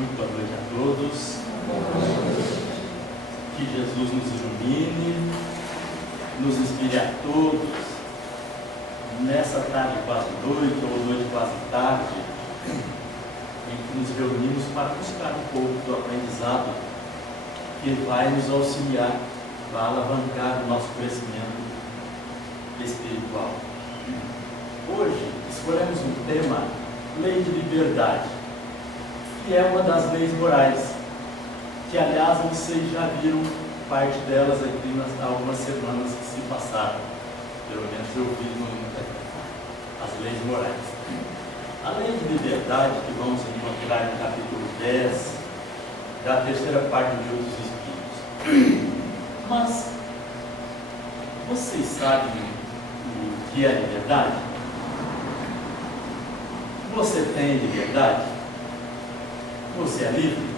Muito boa noite a todos. Que Jesus nos ilumine, nos inspire a todos nessa tarde quase noite ou noite quase tarde, em que nos reunimos para buscar um pouco do aprendizado que vai nos auxiliar para alavancar o nosso crescimento espiritual. Hoje escolhemos um tema, lei de liberdade, que é uma das leis morais, que aliás vocês já viram parte delas aqui nas algumas semanas que se passaram, pelo menos eu vi as leis morais. A lei de liberdade que vamos encontrar no capítulo 10 da terceira parte de Outros Espíritos. Mas vocês sabem o que é liberdade? Você tem liberdade? Você é livre?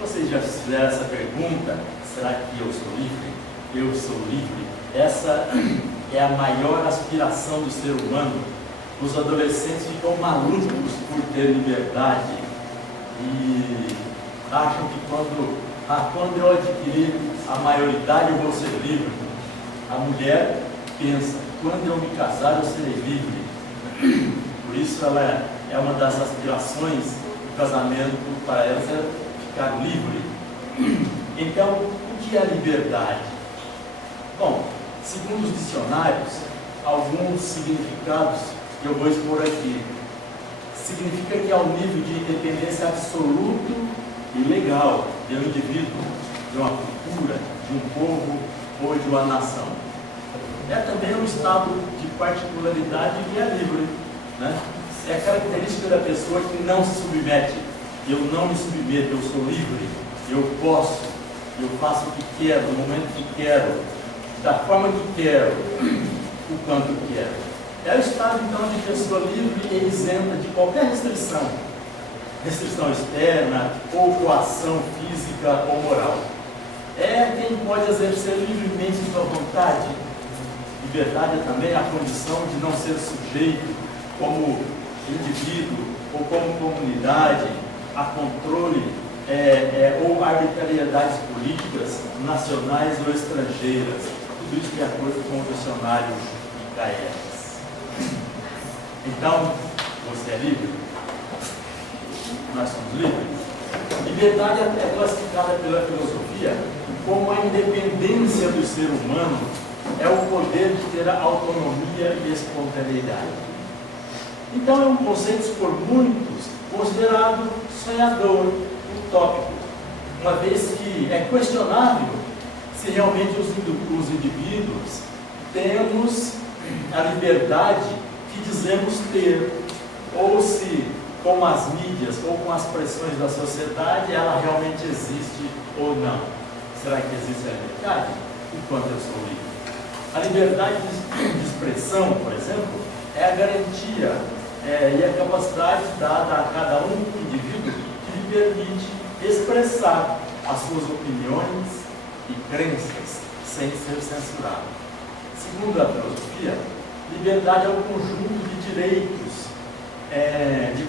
Vocês já fizeram essa pergunta? Será que eu sou livre? Eu sou livre? Essa é a maior aspiração do ser humano. Os adolescentes ficam malucos por ter liberdade e acham que quando eu adquirir a maioridade eu vou ser livre. A mulher pensa, quando eu me casar eu serei livre. Por isso ela é uma das aspirações do casamento para ela é ficar livre. Então, o que é liberdade? Bom, segundo os dicionários, alguns significados que eu vou expor aqui. Significa que é o nível de independência absoluto e legal de um indivíduo, de uma cultura, de um povo ou de uma nação. É também um estado de particularidade que é livre, né? É a característica da pessoa que não se submete. Eu não me submeto, eu sou livre, eu posso, eu faço o que quero, no momento que quero, da forma que quero, o quanto quero. É o estado então de pessoa livre e isenta de qualquer restrição externa ou coação física ou moral. É quem pode exercer livremente sua vontade. Liberdade é também a condição de não ser sujeito como indivíduo ou como comunidade a controle ou arbitrariedades políticas nacionais ou estrangeiras. Tudo isso de acordo com o dicionário Micaelis. Então, você é livre? Nós somos livres? Liberdade é classificada pela filosofia como a independência do ser humano, é o poder de ter a autonomia e espontaneidade. Então é um conceito por muitos considerado sonhador, utópico, uma vez que é questionável se realmente os indivíduos temos a liberdade que dizemos ter, ou se com as mídias ou com as pressões da sociedade ela realmente existe ou não. Será que existe a liberdade? Enquanto eu sou livre. A liberdade de expressão, por exemplo, é a garantia e a capacidade dada a cada um indivíduo que lhe permite expressar as suas opiniões e crenças sem ser censurado. Segundo a filosofia, liberdade é o conjunto de direitos de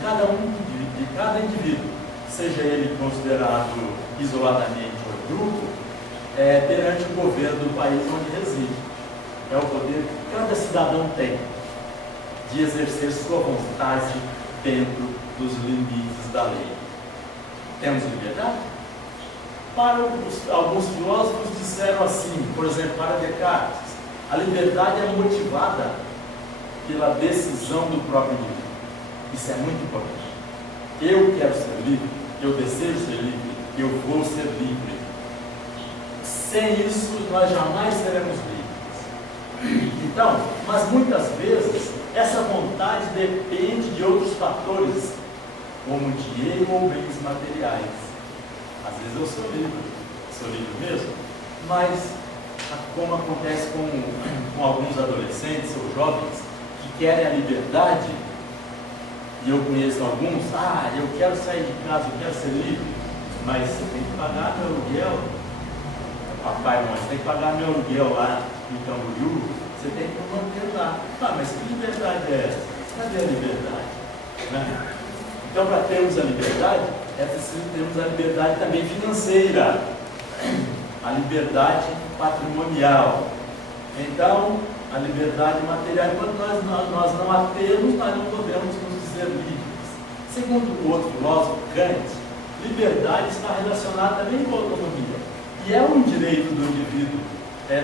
cada indivíduo, seja ele considerado isoladamente ou em grupo, perante o governo do país onde reside. É o poder que cada cidadão tem de exercer sua vontade dentro dos limites da lei. Temos liberdade? Alguns filósofos disseram assim, por exemplo, para Descartes, a liberdade é motivada pela decisão do próprio indivíduo. Isso é muito importante. Eu quero ser livre, eu desejo ser livre, eu vou ser livre. Sem isso, nós jamais seremos livres. Então, mas muitas vezes, essa vontade depende de outros fatores, como dinheiro ou bens materiais. Às vezes eu sou livre mesmo, mas como acontece com alguns adolescentes ou jovens que querem a liberdade, e eu conheço alguns, eu quero sair de casa, eu quero ser livre, mas você tem que pagar meu aluguel. Papai, mãe, você tem que pagar meu aluguel lá em Camboriú, você tem que manter lá. Mas que liberdade é essa? Cadê a liberdade? Né? Então, para termos a liberdade, é preciso termos a liberdade também financeira, a liberdade patrimonial. Então, a liberdade material, enquanto nós não a temos, nós não podemos nos dizer livres. Segundo o outro filósofo, Kant, liberdade está relacionada também com a autonomia. E é um direito do indivíduo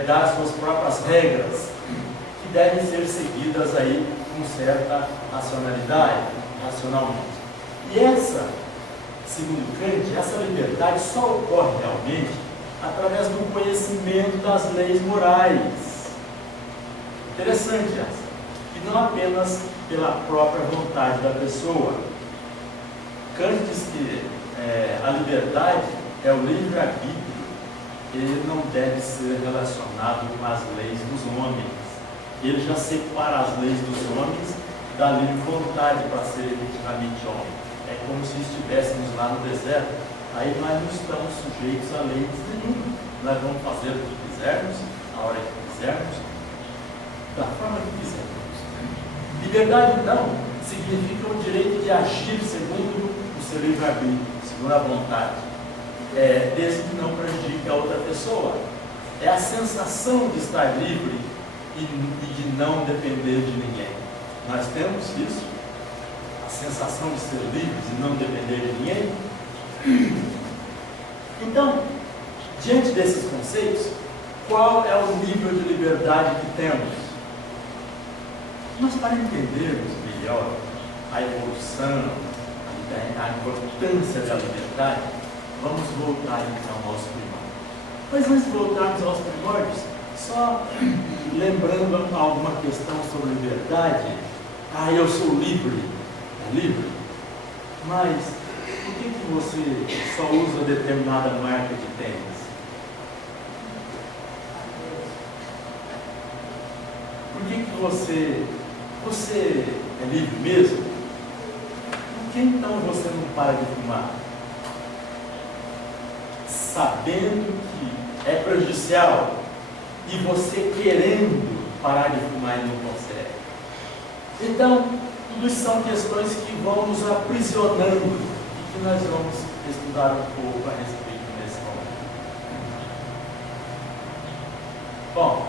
dar suas próprias regras, que devem ser seguidas aí com certa racionalmente. E essa, segundo Kant, essa liberdade só ocorre realmente através do conhecimento das leis morais. Interessante essa. E não apenas pela própria vontade da pessoa. Kant diz que a liberdade é o livre-arbítrio. Ele não deve ser relacionado com as leis dos homens. Ele já separa as leis dos homens da livre vontade para ser efetivamente homem. É como se estivéssemos lá no deserto. Aí nós não estamos sujeitos a leis nenhuma. Nós vamos fazer o que quisermos, a hora que quisermos, da forma que quisermos. Liberdade, então, significa o direito de agir segundo o seu livre-arbítrio, segundo a vontade, desde que não prejudique a outra pessoa. É a sensação de estar livre e de não depender de ninguém. Nós temos isso, a sensação de ser livres e não depender de ninguém. Então, diante desses conceitos, qual é o nível de liberdade que temos? Mas para entendermos melhor a evolução, a importância da liberdade, vamos voltar então aos primórdios. Mas antes de voltarmos aos primórdios, só lembrando alguma questão sobre liberdade. Eu sou livre. É livre? Mas por que você só usa determinada marca de tênis? Por que você é livre mesmo? Por que então você não para de fumar? Sabendo que é prejudicial e você querendo parar de fumar e não consegue. Então, tudo isso são questões que vão nos aprisionando e que nós vamos estudar um pouco a respeito nesse momento. Bom,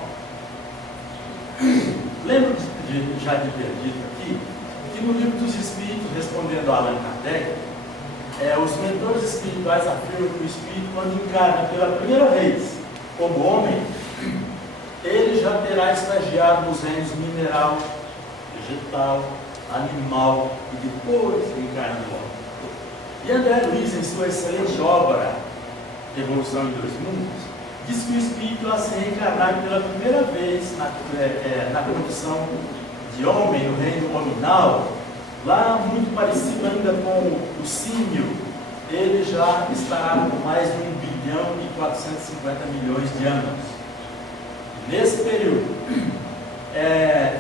lembro já de ter dito aqui que no Livro dos Espíritos, respondendo a Allan Kardec, os mentores espirituais afirmam que o espírito, quando encarna pela primeira vez como homem, ele já terá estagiado nos reinos mineral, vegetal, animal e depois encarna no homem. E André Luiz, em sua excelente obra Evolução em Dois Mundos, diz que o espírito, a se reencarnar pela primeira vez na condição de homem, no reino nominal, lá muito parecido ainda com o símio, ele já estará com mais de 1 bilhão e 450 milhões de anos. Nesse período,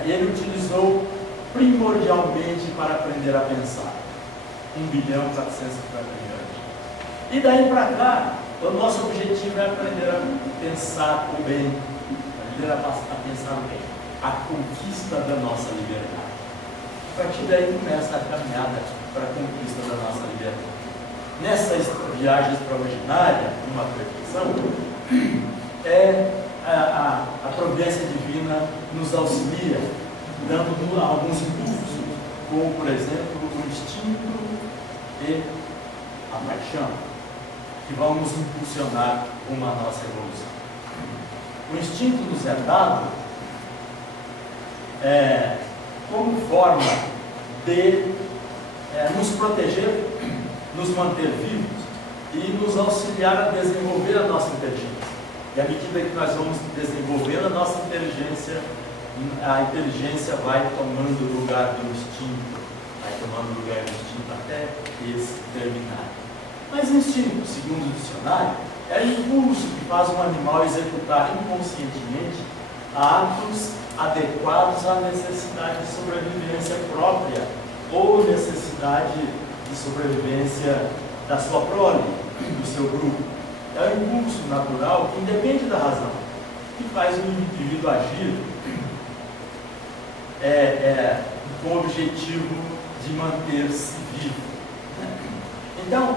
ele utilizou primordialmente para aprender a pensar. 1 bilhão e 450 milhões. E daí para cá, o nosso objetivo é aprender a pensar o bem, aprender a pensar o bem, a conquista da nossa liberdade. A partir daí começa a caminhada para a conquista da nossa liberdade. Nessa viagem extraordinária, uma perfeição, a providência divina nos auxilia, dando alguns impulsos, como por exemplo o instinto e a paixão, que vão nos impulsionar uma nossa evolução. O instinto nos é dado como forma de nos proteger, nos manter vivos e nos auxiliar a desenvolver a nossa inteligência. E à medida que nós vamos desenvolvendo a nossa inteligência, a inteligência vai tomando lugar do instinto, até esse terminar. Mas o instinto, segundo o dicionário, é o impulso que faz um animal executar inconscientemente atos adequados à necessidade de sobrevivência própria ou necessidade de sobrevivência da sua prole, do seu grupo. É um impulso natural que independe da razão, que faz o indivíduo agir com o objetivo de manter-se vivo. Então,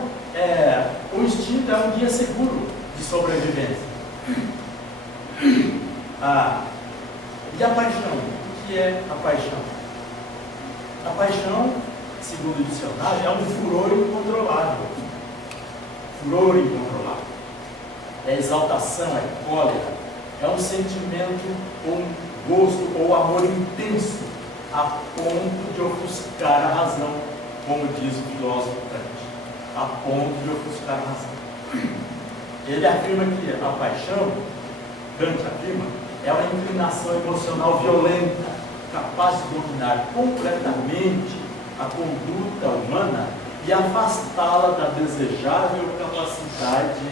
o instinto é um guia seguro de sobrevivência. E a paixão? O que é a paixão? A paixão, segundo o dicionário, é um furor incontrolável. Furor incontrolável. É exaltação, é cólera, é um sentimento, ou um gosto, ou amor intenso, a ponto de ofuscar a razão, como diz o filósofo Kant, a ponto de ofuscar a razão. Ele afirma que a paixão, Kant afirma, é uma inclinação emocional violenta, capaz de dominar completamente a conduta humana e afastá-la da desejável capacidade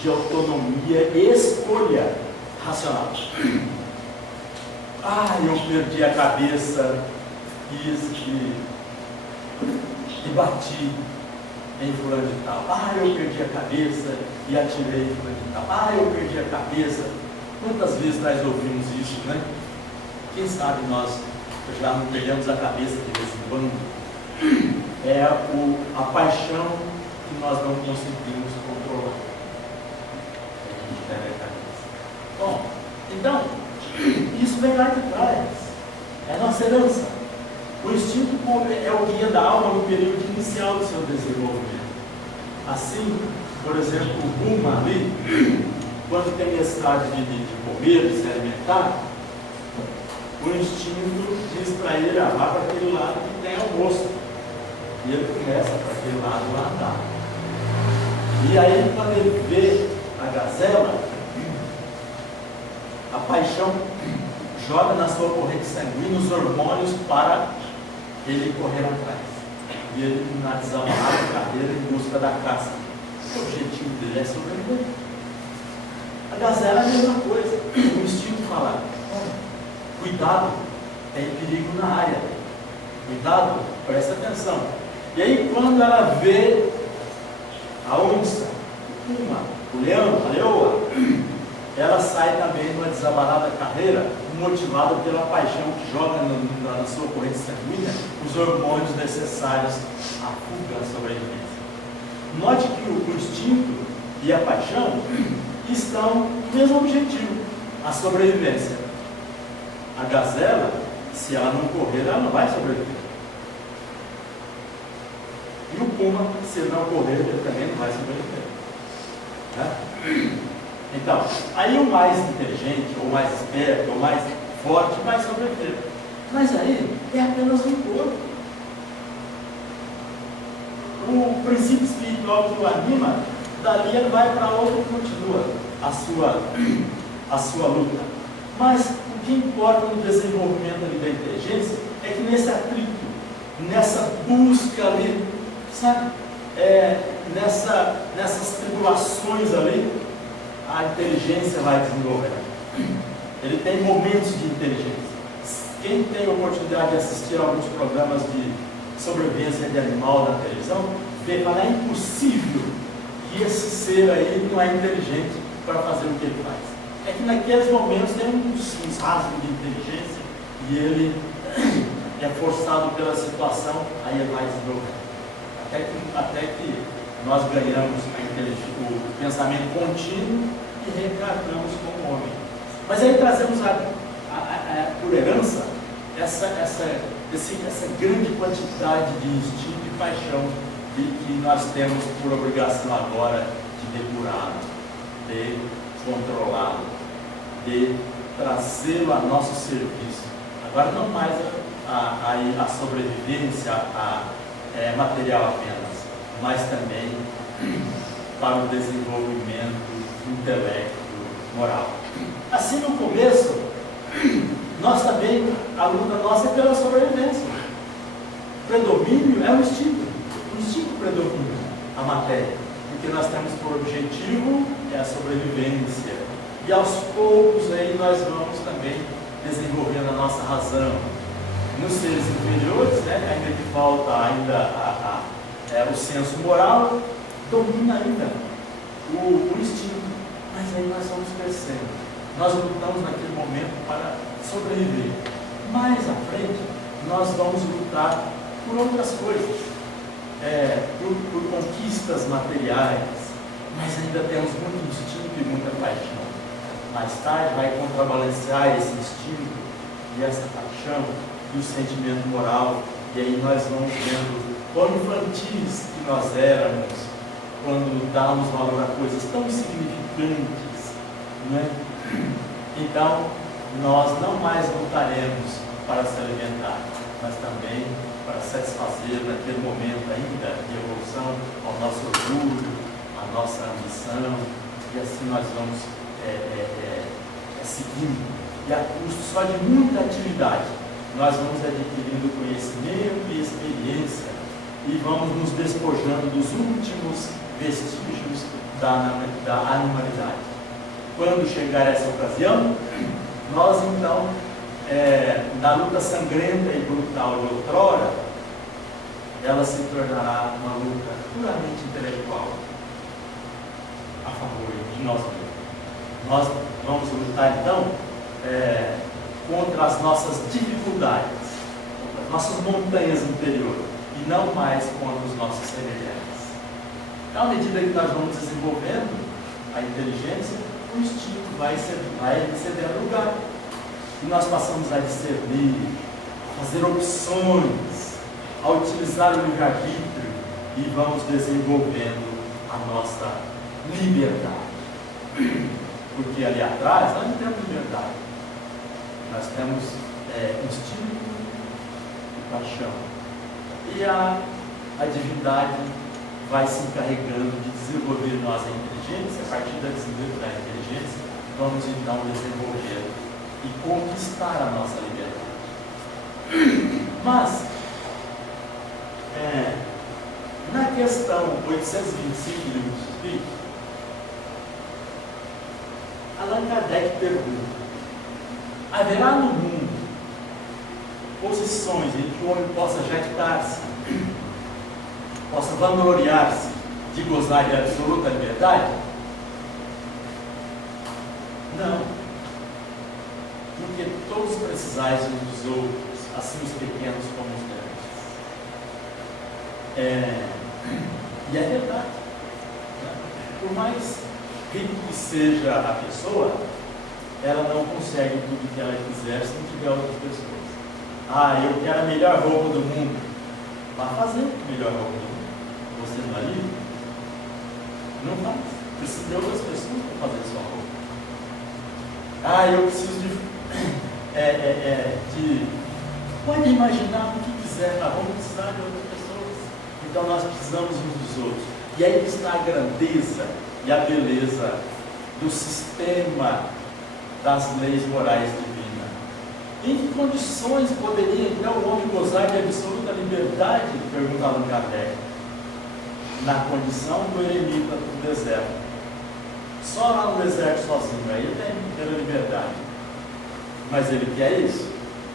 de autonomia e escolha racional. Eu perdi a cabeça e bati em fulano de tal. Eu perdi a cabeça e atirei em fulano de tal. Eu perdi a cabeça. Quantas vezes nós ouvimos isso, né? Quem sabe nós já não perdemos a cabeça de vez em quando. É a paixão que nós não conseguimos controlar. A gente perde a cabeça. Bom, então, isso vem lá de trás. É a nossa herança. O instinto é o guia da alma no período inicial do seu desenvolvimento. Assim, por exemplo, o Buma ali, quando tem necessidade de comer, de se alimentar, o instinto diz para ele, vá para aquele lado que tem almoço. E ele começa para aquele lado lá andar. E aí, quando ele vê a gazela, a paixão joga na sua corrente sanguínea os hormônios para ele correr atrás. E ele, na desabalada carreira, em busca da caça. O objetivo dele é sobreviver. A gazela é a mesma coisa. O instinto fala, cuidado, tem perigo na área. Cuidado, presta atenção. E aí, quando ela vê a onça, o leão, a leoa, ela sai também numa desabalada carreira, motivada pela paixão que joga na sua corrente sanguínea os hormônios necessários à fuga, à sobrevivência. Note que o instinto e a paixão estão no mesmo objetivo, a sobrevivência. A gazela, se ela não correr, ela não vai sobreviver. E o puma, se não correr, ele também não vai sobreviver. Né? Então, aí o mais inteligente, ou mais esperto, ou mais forte vai sobreviver. Mas aí é apenas um corpo. O princípio espiritual que o anima, dali ele vai para outro e continua a sua luta. Mas o que importa no desenvolvimento ali da inteligência é que nesse atrito, nessa busca ali, sabe? Nessas tribulações ali, a inteligência vai desenvolver. Ele tem momentos de inteligência. Quem tem a oportunidade de assistir a alguns programas de sobrevivência de animal na televisão, vê, mas é impossível que esse ser aí não é inteligente para fazer o que ele faz. É que naqueles momentos tem uns rasgos de inteligência e ele é forçado pela situação, aí ele vai desenvolver. Até que nós ganhamos o pensamento contínuo e reencarnamos como homem. Mas aí trazemos por herança essa grande quantidade de instinto e paixão que nós temos por obrigação agora de depurá-lo, de controlá-lo, de trazê-lo a nosso serviço. Agora não mais a sobrevivência material apenas, mas também para o desenvolvimento intelecto, moral. Assim, no começo, nós também, a luta nossa é pela sobrevivência. O predomínio é o instinto predomina a matéria, porque nós temos por objetivo a sobrevivência. E aos poucos aí nós vamos também desenvolvendo a nossa razão. Nos seres inferiores, ainda que falta o senso moral, domina ainda o instinto. Mas aí nós vamos crescendo. Nós lutamos naquele momento para sobreviver. Mais à frente, nós vamos lutar por outras coisas. por conquistas materiais, mas ainda temos muito instinto e muita paixão. Mais tarde vai contrabalancear esse instinto e essa paixão e o sentimento moral, e aí nós vamos vendo quão infantis que nós éramos quando dávamos valor a coisas tão insignificantes, não é? Então, nós não mais lutaremos para se alimentar, mas também para satisfazer naquele momento ainda de evolução ao nosso orgulho, a nossa ambição, e assim nós vamos seguindo. E a custo só de muita atividade, nós vamos adquirindo conhecimento e experiência e vamos nos despojando dos últimos vestígios da animalidade. Quando chegar essa ocasião, nós então, da luta sangrenta e brutal de outrora, ela se tornará uma luta puramente intelectual a favor de nós mesmos. Nós vamos lutar então contra as nossas dificuldades, contra as nossas montanhas interiores, e não mais contra os nossos semelhantes. À medida que nós vamos desenvolvendo a inteligência, o instinto vai cedendo lugar. E nós passamos a discernir, a fazer opções, a utilizar o livre-arbítrio e vamos desenvolvendo a nossa liberdade. Porque ali atrás nós não temos liberdade. Nós temos instinto e paixão. E a divindade vai se encarregando de desenvolver nossa inteligência. A partir da inteligência, vamos então desenvolver e conquistar a nossa liberdade. Mas, na questão 825 do Livro dos Espíritos, Allan Kardec pergunta: haverá no mundo posições em que o homem possa jactar-se, possa vangloriar-se de gozar de absoluta liberdade? Não. Porque todos precisais uns dos outros, assim os pequenos como os grandes. E é verdade. Por mais rico que seja a pessoa, ela não consegue tudo que ela quiser se não tiver outras pessoas. Eu quero a melhor roupa do mundo. Vá fazer a melhor roupa do mundo. Você não é livre? Não faz. Precisa de outras pessoas para fazer sua roupa. Eu preciso de pode imaginar o que quiser, mas vamos precisar de outras pessoas. Então nós precisamos uns dos outros. E aí está a grandeza e a beleza do sistema das leis morais divinas. Em que condições poderia então o homem gozar de absoluta liberdade? Pergunta Allan Kardec. Na condição do eremita do deserto. Só lá no deserto sozinho, aí ele tem pela liberdade. Mas ele quer isso?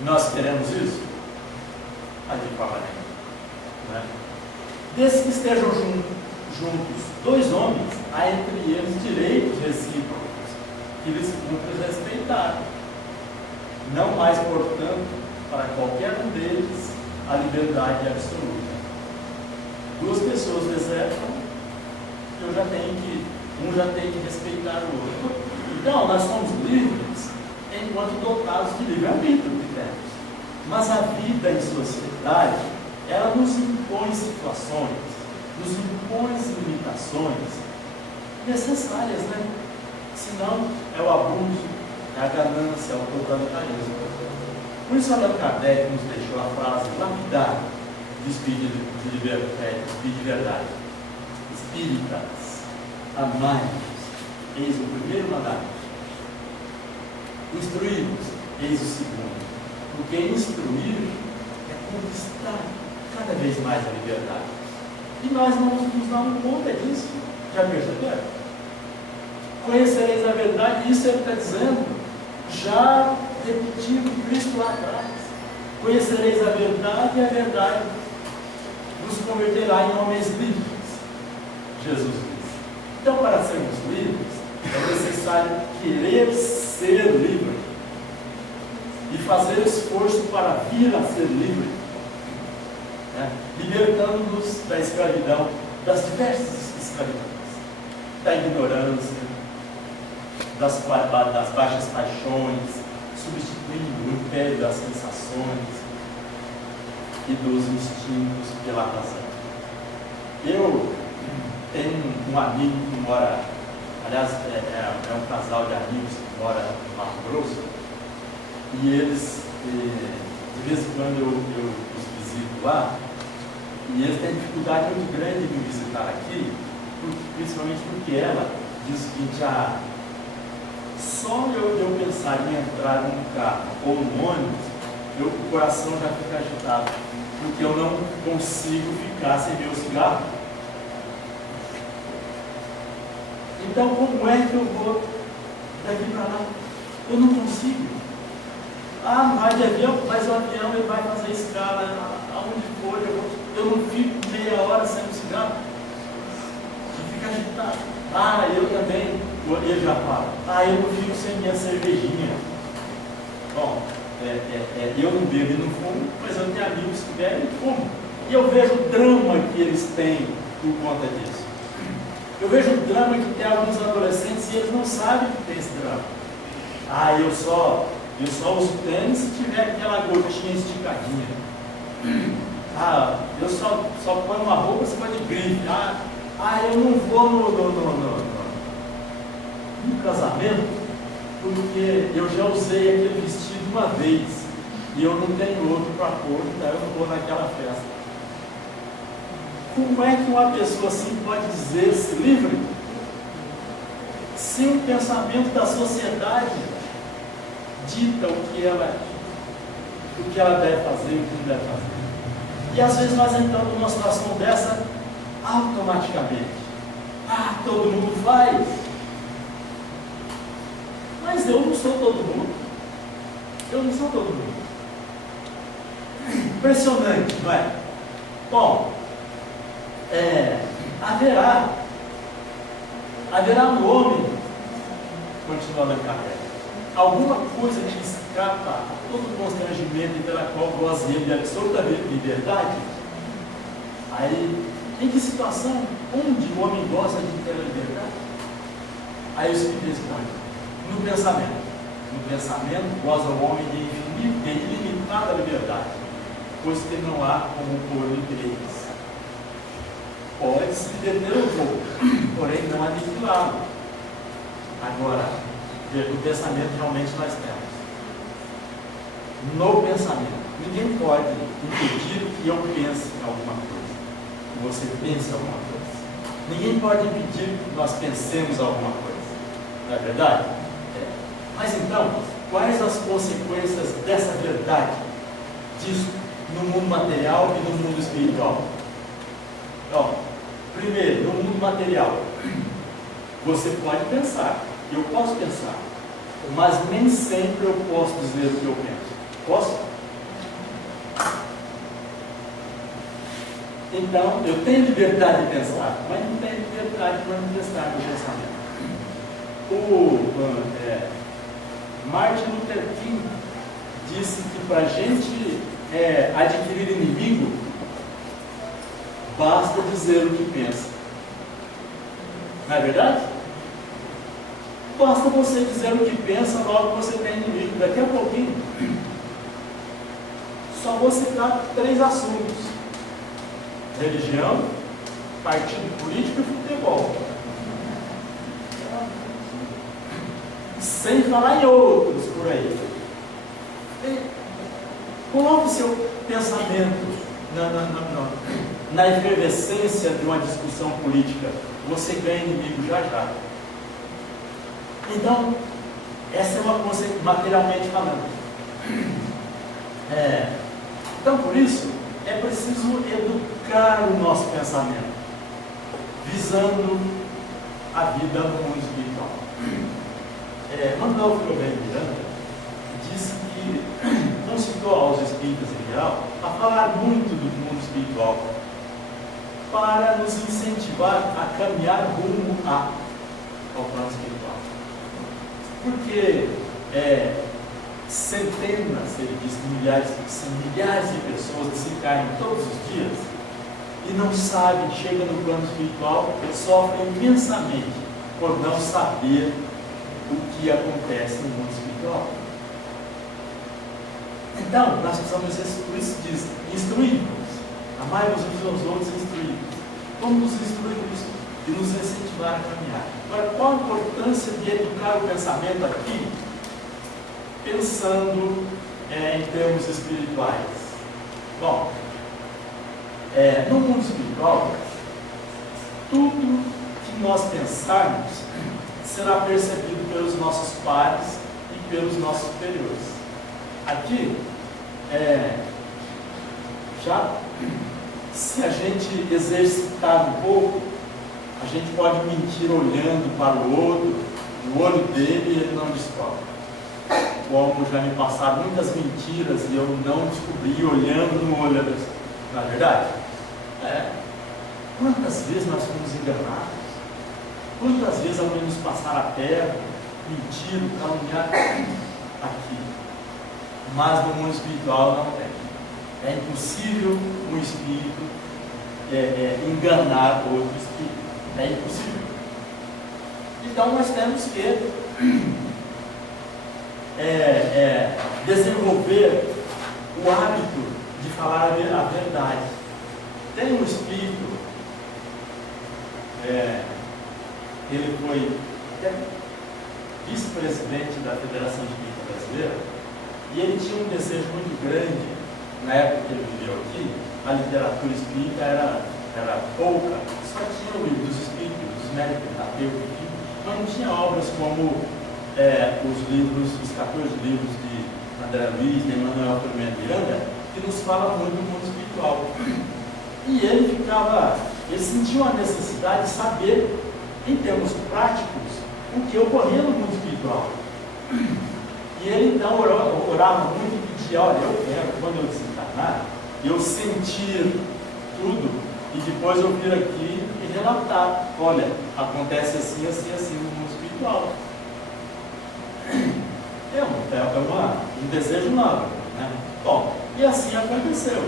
Nós queremos isso? De forma nenhuma. Né? Desde que estejam juntos dois homens, há entre eles direitos recíprocos que lhes cumpre respeitar. Não mais, portanto, para qualquer um deles, a liberdade absoluta. Duas pessoas desertam, um já tem que respeitar o outro. Então, nós somos livres enquanto dotados de livre-arbítrio que temos. Mas a vida em sociedade, ela nos impõe situações, nos impõe limitações necessárias, né? Senão é o abuso, é a ganância, é o totalitarismo. Por isso Allan Kardec nos deixou a frase lapidar do Espírito de Verdade. Espíritas, amai-vos, eis o primeiro mandamento. Instruí-vos, eis o segundo. Porque instruir é conquistar cada vez mais a liberdade. E nós não nos damos conta disso. Já perceberam? Conhecereis a verdade, isso ele está dizendo, já repetindo Cristo lá atrás. Conhecereis a verdade e a verdade nos converterá em homens livres. Jesus disse. Então, para sermos livres, é necessário querer ser livre e fazer esforço para vir a ser livre. né? Libertando-nos da escravidão, das diversas escravidões, da ignorância, das baixas paixões, substituindo o império das sensações e dos instintos pela razão. Eu tenho um amigo que mora, aliás, é um casal de amigos que mora no Mato Grosso, e eles, de vez em quando eu os visito lá, e eles têm dificuldade muito grande de me visitar aqui, principalmente porque ela diz o seguinte: só eu pensar em entrar num carro ou num ônibus, o coração já fica agitado, porque eu não consigo ficar sem meu cigarro. Então, como é que eu vou daqui para lá? Eu não consigo. Não vai de avião, mas o avião ele vai fazer escala aonde for, eu não fico meia hora sem o cigarro. Eu fico agitado. Eu também, ele já fala, eu não fico sem minha cervejinha. Bom, eu não bebo e não fumo, mas eu tenho amigos que bebem e fumam. E eu vejo o drama que eles têm por conta disso. Eu vejo o drama que tem alguns adolescentes e eles não sabem que tem esse drama. Eu só uso tênis se tiver aquela gotinha esticadinha. Eu só ponho uma roupa se for de grife. Eu não vou no casamento porque eu já usei aquele vestido uma vez e eu não tenho outro para pôr, então eu não vou naquela festa. Como é que uma pessoa assim pode dizer-se livre se o pensamento da sociedade dita o que ela deve fazer e o que não deve fazer? E às vezes nós entramos numa situação dessa automaticamente. Todo mundo faz. Mas eu não sou todo mundo. Eu não sou todo mundo. Impressionante, não é? Bom, haverá no homem, continuando a carreira, alguma coisa que escapa a todo o constrangimento e pela qual goza ele de absoluta liberdade? Aí, em que situação, onde o homem goza de ter a liberdade? Aí o Espírito responde: no pensamento. No pensamento goza o homem de ilimitada liberdade, pois que não há como pôr limites. Pode-se deter um pouco, porém não aniquilá-lo. Agora, no pensamento realmente nós temos. No pensamento, ninguém pode impedir que eu pense em alguma coisa, que você pense em alguma coisa. Ninguém pode impedir que nós pensemos alguma coisa. Não é verdade? Mas então, quais as consequências dessa verdade, disso, no mundo material e no mundo espiritual? Então, primeiro, no mundo material, você pode pensar, eu posso pensar, mas nem sempre eu posso dizer o que eu penso. Posso? Então, eu tenho liberdade de pensar, mas não tenho liberdade de manifestar meu pensamento. Martin Luther King disse que para a gente adquirir inimigo, basta dizer o que pensa. Não é verdade? Basta você dizer o que pensa, logo você tem inimigo. Daqui a pouquinho, só vou citar 3 assuntos: religião, partido político e futebol. Sem falar em outros por aí. Coloque o seu pensamento na efervescência de uma discussão política. Você ganha inimigo já já. Então, essa é uma consequência, materialmente falando. Então, por isso, é preciso educar o nosso pensamento, visando a vida no mundo espiritual. Manuel Filomeno Miranda disse que consultou aos espíritas em geral a falar muito do mundo espiritual para nos incentivar a caminhar rumo ao plano espiritual. Porque centenas, ele diz, milhares de pessoas desencarnam todos os dias e não sabem, chega no plano espiritual e sofrem imensamente por não saber o que acontece no mundo espiritual. Então, nós precisamos, por isso diz, instruir-nos, amai-vos uns aos outros e instruir-nos. Como nos instruir e nos incentivar a caminhar. Agora, qual a importância de educar o pensamento aqui, pensando em termos espirituais? Bom, no mundo espiritual, tudo que nós pensarmos será percebido pelos nossos pares e pelos nossos superiores. Aqui, já se a gente exercitar um pouco, a gente pode mentir olhando para o outro, no olho dele, e ele não descobre. Como já me passaram muitas mentiras e eu não descobri olhando no olho da pessoa. Não é verdade? Quantas vezes nós fomos enganados? Quantas vezes alguém nos passar a perna, mentir, caluniar? Aqui. Mas no mundo espiritual não tem. É impossível um espírito enganar outro espírito. É impossível. Então nós temos que desenvolver o hábito de falar a verdade. Tem um espírito, ele foi vice-presidente da Federação Espírita Brasileira, e ele tinha um desejo muito grande, na época que ele viveu aqui. A literatura espírita era pouca, só tinha o livro dos espíritos, dos médicos, mas não tinha obras como os 14 livros de André Luiz, de Emmanuel Firmino Miranda, que nos fala muito do mundo espiritual. E ele sentiu a necessidade de saber, em termos práticos, o que ocorria no mundo espiritual. E ele então orava muito e pedia: olha, eu quero, quando eu desencarnar, eu sentir tudo e depois eu vir aqui e relatar: olha, acontece assim, assim, assim no mundo espiritual. Um desejo nobre, né? Bom, e assim aconteceu.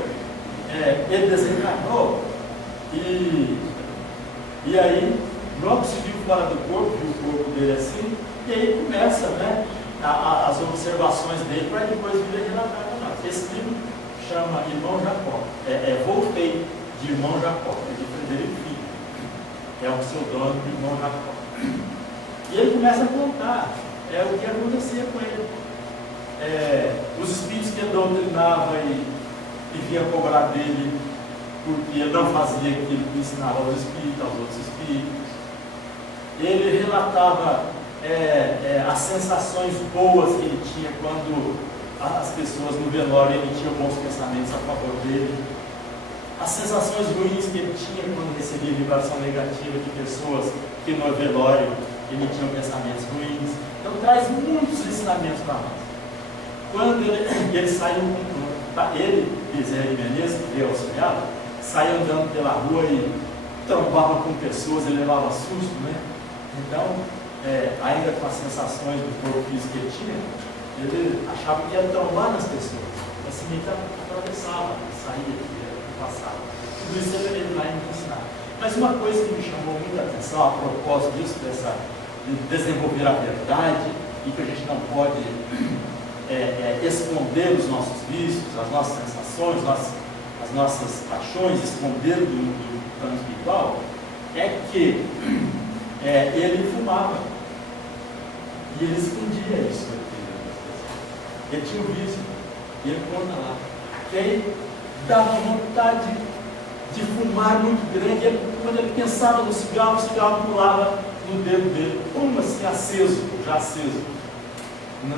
Ele desencarnou e aí logo se viu fora do corpo, viu o corpo dele assim, e aí começa, né, as observações dele para depois vir a relatar para nós. Esse livro chama Irmão Jacó, Voltei, de Irmão Jacó, de Frederico Filho, é o pseudônimo do Irmão Jacó. E ele começa a contar o que acontecia com ele. Os espíritos que ele doutrinava e vinha cobrar dele porque ele não fazia aquilo que ensinava aos espíritos, aos outros espíritos. Ele relatava as sensações boas que ele tinha quando as pessoas no velório emitiam bons pensamentos a favor dele, as sensações ruins que ele tinha quando recebia vibração negativa de pessoas que no velório emitiam pensamentos ruins. Então traz muitos ensinamentos para nós. Quando ele saiu, ele e Zé Menezes, que veio auxiliar, saía andando pela rua e trombava com pessoas, ele levava susto, né? Então, ainda com as sensações do corpo físico que ele tinha, ele achava que ia trombar nas pessoas. Assim, ele atravessava, saía, passava. Tudo isso ele vai ensinar. Mas uma coisa que me chamou muita atenção a propósito disso, de desenvolver a verdade, e que a gente não pode esconder os nossos vícios, as nossas sensações, as nossas paixões, esconder do plano espiritual, é que ele fumava. E ele escondia isso. Ele tinha um vício. E ele conta lá. Que aí dava vontade de fumar muito grande. Quando ele pensava no cigarro, o cigarro pulava no dedo dele, como assim, aceso, já aceso,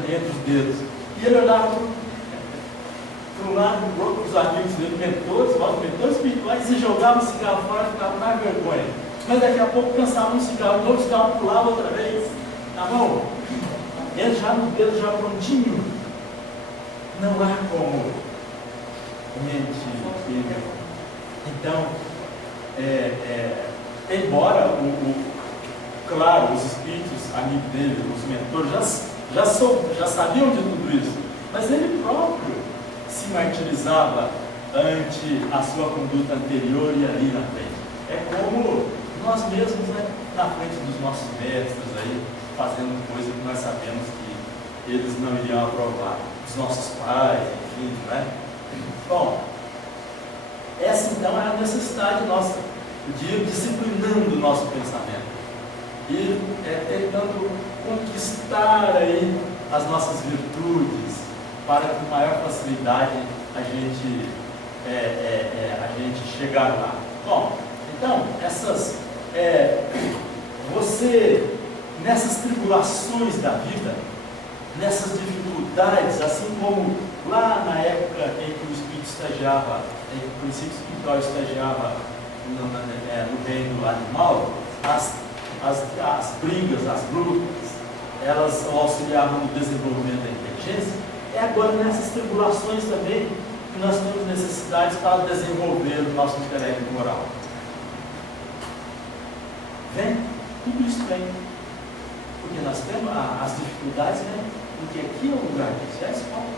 entre os dedos. E ele olhava para um lado, para o outro, os amigos dele, mentores espirituais, e jogava o cigarro fora e ficava na vergonha. Mas daqui a pouco pensava no cigarro, o outro cigarro pulava outra vez, na mão. Ele já no dedo, já prontinho. Não há como mentir. Então, embora claro, os espíritos amigos dele, os mentores, já sabiam de tudo isso, mas ele próprio se martirizava ante a sua conduta anterior e ali na frente. É como nós mesmos, né, na frente dos nossos mestres aí, fazendo coisa que nós sabemos que eles não iriam aprovar, os nossos pais, enfim, né? Bom, essa então é a necessidade nossa de ir disciplinando o nosso pensamento e tentando conquistar aí as nossas virtudes para que com maior facilidade a gente chegar lá. Bom, então você nessas tribulações da vida, nessas dificuldades, assim como lá na época em que o Espírito estagiava, em que o princípio espiritual estagiava no reino animal, as brigas, as lutas, elas auxiliavam no desenvolvimento da inteligência. É agora nessas tribulações também que nós temos necessidades para desenvolver o nosso intelecto moral. Vem, tudo isso vem. Porque nós temos as dificuldades, né? Porque aqui é o lugar disso, é a escola.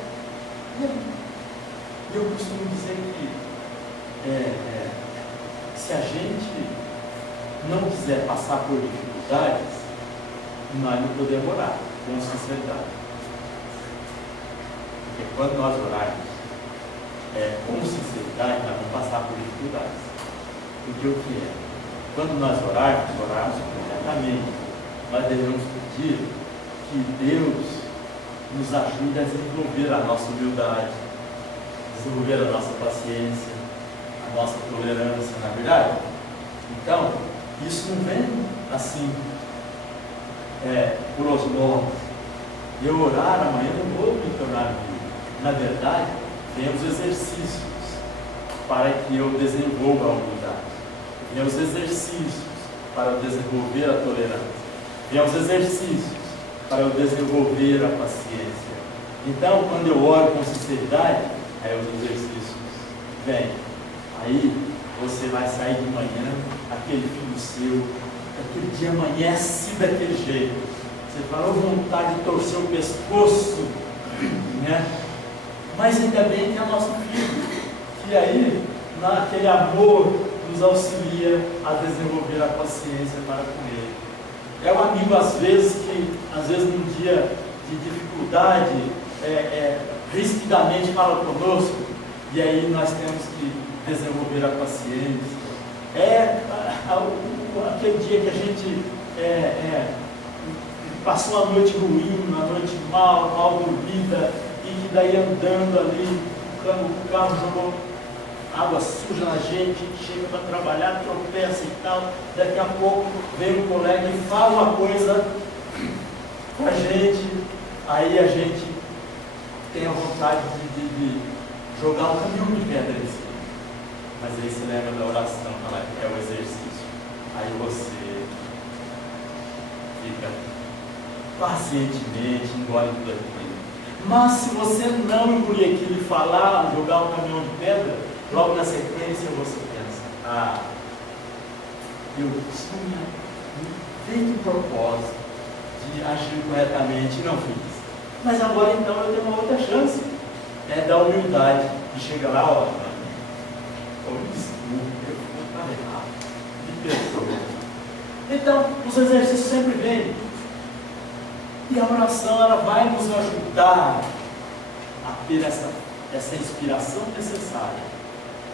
E eu costumo dizer que se a gente não quiser passar por dificuldades, nós não podemos orar com sinceridade. Porque quando nós orarmos com sinceridade, nós vamos passar por dificuldades. Porque o que é? Quando nós orarmos completamente, nós devemos pedir que Deus nos ajude a desenvolver a nossa humildade, desenvolver a nossa paciência, a nossa tolerância, na verdade. Então, isso não vem assim, por osmose. Eu orar amanhã não vou me tornar humilde. Na verdade, tem os exercícios para que eu desenvolva a humildade. Tem os exercícios para eu desenvolver a tolerância. Tem os exercícios para eu desenvolver a paciência. Então, quando eu oro com sinceridade, aí os exercícios vêm. Aí você vai sair de manhã, aquele filho seu, aquele dia amanhece daquele jeito. Você fala, vontade de torcer o pescoço, né? Mas ainda bem que é nosso filho, que aí, naquele amor, nos auxilia a desenvolver a paciência para com ele. É um amigo, às vezes, num dia de dificuldade, rispidamente fala conosco, e aí nós temos que desenvolver a paciência. Aquele dia que a gente passou uma noite ruim, uma noite mal dormida, e que daí andando ali, o carro jogou água suja na gente, chega para trabalhar, tropeça e tal, daqui a pouco vem um colega e fala uma coisa com a gente, aí a gente tem a vontade de jogar um caminhão de pedra em cima. Mas aí você lembra da oração, fala que é o exercício. Aí você fica pacientemente, engole tudo aquilo. Mas se você não engolir aquilo e falar, jogar um caminhão de pedra, logo na sequência você pensa, eu tinha feito um propósito de agir corretamente e não fiz. Mas agora então eu tenho uma outra chance, da humildade, de chegar lá, desculpe, eu vou estar errado, me perdoa. Então, os exercícios sempre vêm. E a oração, ela vai nos ajudar a ter essa inspiração necessária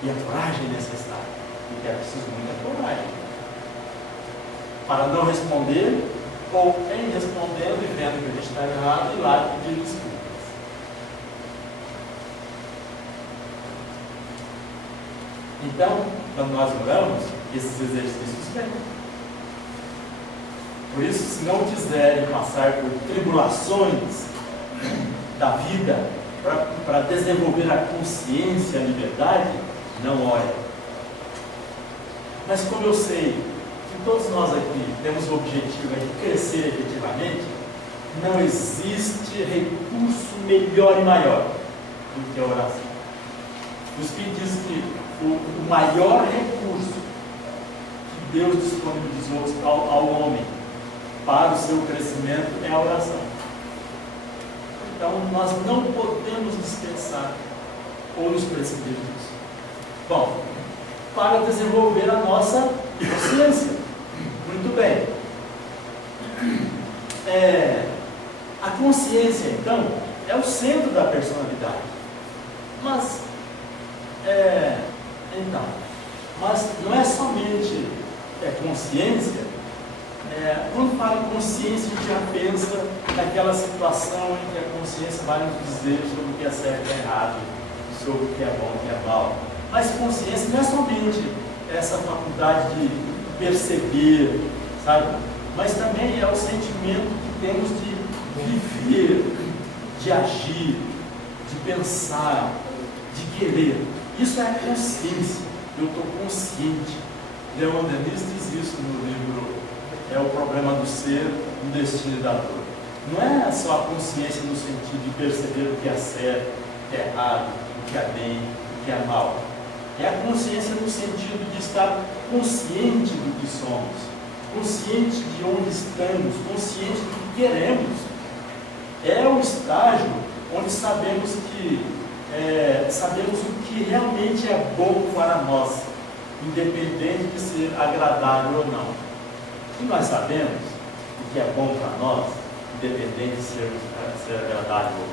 e a coragem necessária. Porque é preciso muita coragem para não responder, ou em respondendo e vendo que a gente está errado, e lá pedir desculpas. Então, quando nós oramos, esses exercícios vêm. Por isso, se não quiserem passar por tribulações da vida para desenvolver a consciência e a liberdade, não orem. Mas como eu sei que todos nós aqui temos o objetivo de crescer efetivamente, não existe recurso melhor e maior do que a oração. O Espírito diz que o maior recurso que Deus disponibilizou ao homem para o seu crescimento é a oração. Então, nós não podemos dispensar ou nos prescindir disso. Bom, para desenvolver a nossa consciência. Muito bem. A consciência, então, é o centro da personalidade. Mas não é somente consciência. Quando fala em consciência, a gente já pensa naquela situação em que a consciência vai nos dizer sobre o que é certo e errado, sobre o que é bom e o que é mal. Mas consciência não é somente essa faculdade de perceber, sabe? Mas também é o sentimento que temos de viver, de agir, de pensar, de querer. Isso é a consciência. Eu estou consciente. Leon Denis diz isso no livro O Problema do Ser, o Destino da Dor. Não é só a consciência no sentido de perceber o que é certo, o que é errado, o que é bem, o que é mal. É a consciência no sentido de estar consciente do que somos, consciente de onde estamos, consciente do que queremos. É o estágio onde sabemos o que realmente é bom para nós, independente de ser agradável ou não. E nós sabemos o que é bom para nós, independente de ser agradável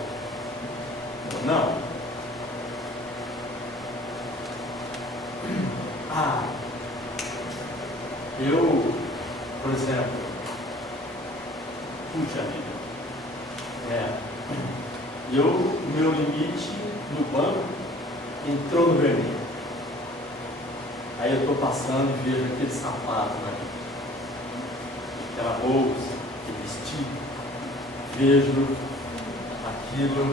ou não. Eu, por exemplo, puxa vida, o meu limite no banco entrou no vermelho. Aí eu estou passando e vejo aquele sapato, aquela bolsa, aquele vestido, vejo aquilo.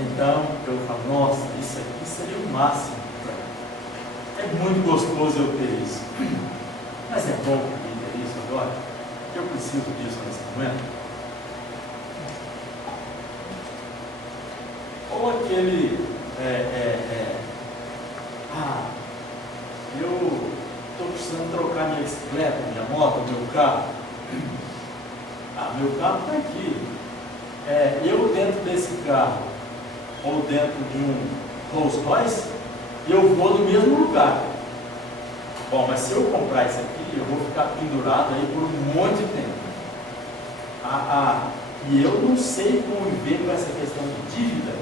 Então eu falo, nossa, isso aqui seria o máximo. É muito gostoso eu ter isso. Mas é bom para mim ter isso agora? Eu preciso disso nesse momento? Ou aquele... eu estou precisando trocar minha bicicleta, minha moto, meu carro. Meu carro está aqui. Eu dentro desse carro, ou dentro de um Rolls Royce, eu vou no mesmo lugar. Bom, mas se eu comprar isso aqui, eu vou ficar pendurado aí por um monte de tempo. E eu não sei conviver com essa questão de dívida,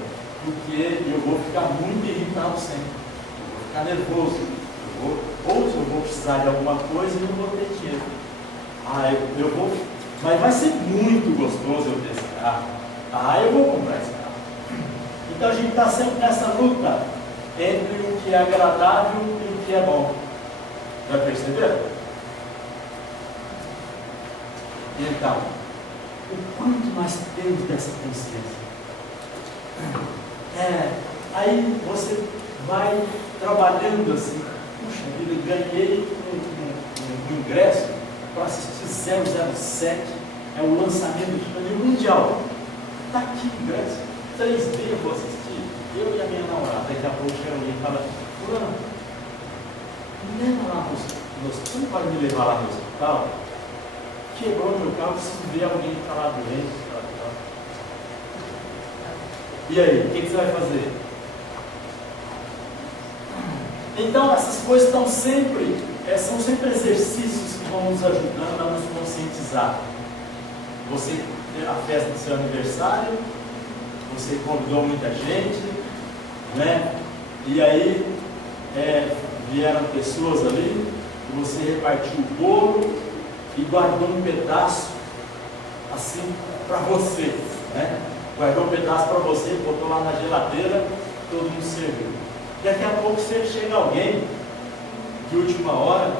porque eu vou ficar muito irritado sempre. Eu vou ficar nervoso. Ou se eu vou precisar de alguma coisa, eu não vou ter dinheiro. Mas vai ser muito gostoso eu ter esse carro. Eu vou comprar esse carro. Então a gente está sempre nessa luta entre o que é agradável e o que é bom. Já perceberam? Então, o quanto nós temos dessa consciência? Aí você vai trabalhando assim, puxa vida, ganhei um ingresso para assistir 007, é o lançamento do nível mundial. Está aqui o ingresso, 3D eu vou assistir, eu e a minha namorada. Daqui a pouco chega alguém e fala, fulano, me leva lá no hospital, você não pode me levar lá no hospital? Quebrou meu carro, preciso ver alguém que está lá doente. E aí, o que você vai fazer? Então, essas coisas estão sempre, são sempre exercícios que vão nos ajudando a nos conscientizar. Você tem a festa do seu aniversário, você convidou muita gente, né? E aí vieram pessoas ali, e você repartiu o bolo e guardou um pedaço assim para você, né? Guardou um pedaço para você, botou lá na geladeira, todo mundo serviu. Daqui a pouco chega alguém de última hora,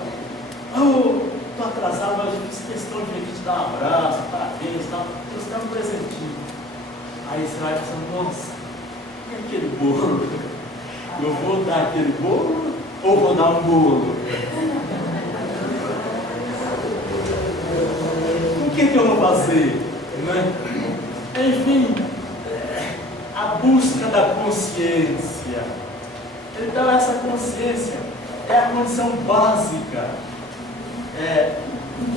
estou atrasado, mas eu fiz questão de vir aqui te dar um abraço, parabéns, você dá um presentinho. Aí você vai pensando, nossa, e aquele bolo? Eu vou dar aquele bolo ou vou dar um bolo? O que eu vou fazer? Né? Enfim, a busca da consciência. Então essa consciência é a condição básica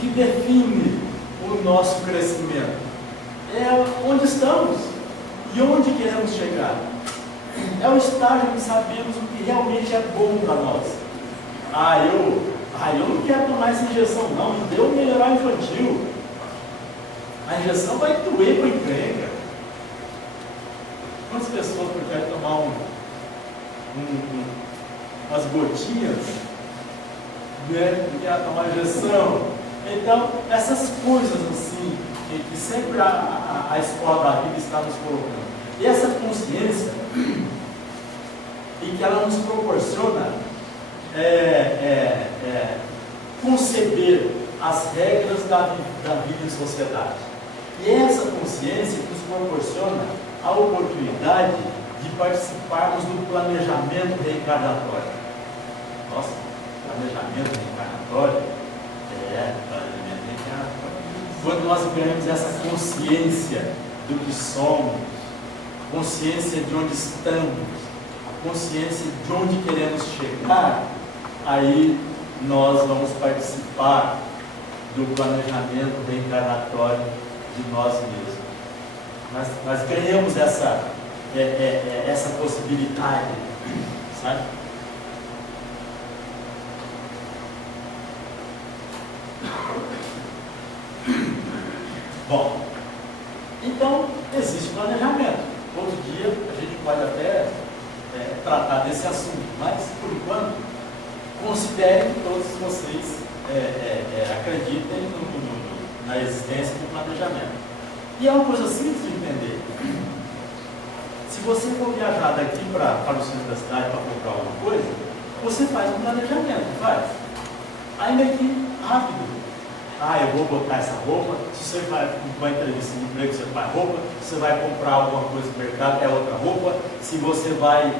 que define o nosso crescimento. É onde estamos. E onde queremos chegar? É o estágio de sabermos o que realmente é bom para nós. Eu não quero tomar essa injeção não, me deu um melhorar infantil. A injeção vai doer para encrenca. Quantas pessoas preferem tomar umas gotinhas, né, do que tomar injeção? Então, essas coisas assim, que sempre a escola da vida está nos colocando. E essa consciência, e que ela nos proporciona conceber as regras da vida em sociedade. E essa consciência nos proporciona a oportunidade de participarmos do planejamento reencarnatório. Nossa, planejamento reencarnatório? Planejamento reencarnatório. Quando nós ganhamos essa consciência do que somos, consciência de onde estamos, a consciência de onde queremos chegar, aí nós vamos participar do planejamento reencarnatório de nós mesmos. Nós ganhamos essa possibilidade, sabe? Bom, então existe planejamento. Outro dia a gente pode até tratar desse assunto, mas por enquanto considerem que todos vocês acreditem na existência do planejamento. E é uma coisa simples de entender. Se você for viajar daqui para o centro da cidade para comprar alguma coisa, você faz um planejamento, faz. Ainda que rápido. Eu vou botar essa roupa. Se você vai para uma entrevista de emprego, você faz roupa. Se você vai comprar alguma coisa no mercado, é outra roupa. Se você vai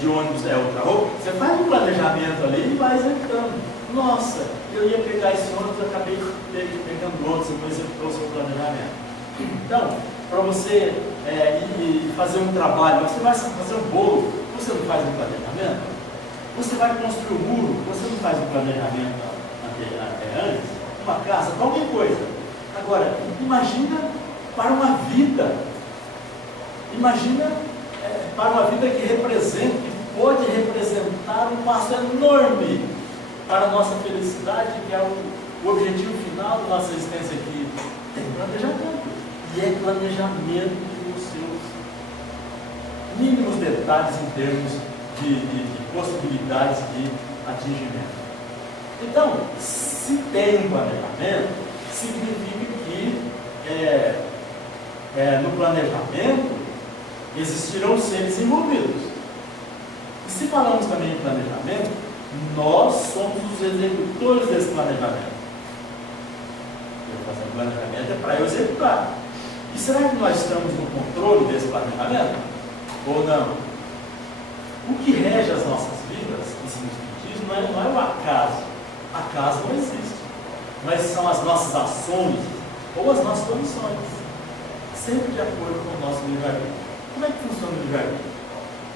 de ônibus, é outra roupa. Você faz um planejamento ali e vai executando. Nossa, eu ia pegar esse ônibus, eu acabei pegando outro, você não executou o seu planejamento. Então, para você ir fazer um trabalho, você vai fazer um bolo, você não faz um planejamento? Você vai construir um muro, você não faz um planejamento até antes? Uma casa, qualquer coisa. Agora, imagina para uma vida. Imagina para uma vida que representa, que pode representar um passo enorme para a nossa felicidade, que é o objetivo final da nossa existência aqui. Tem planejamento. E é planejamento dos seus mínimos detalhes em termos de possibilidades de atingimento. Então, se tem um planejamento, significa que no planejamento existirão seres envolvidos. E se falamos também em planejamento, nós somos os executores desse planejamento. Eu fazer um planejamento é para eu executar. E será que nós estamos no controle desse planejamento? Ou não? O que rege as nossas vidas, esse espiritismo, não é o acaso. Acaso não existe. Mas são as nossas ações ou as nossas omissões. Sempre de acordo com o nosso livre-arbítrio. Como é que funciona o livre-arbítrio?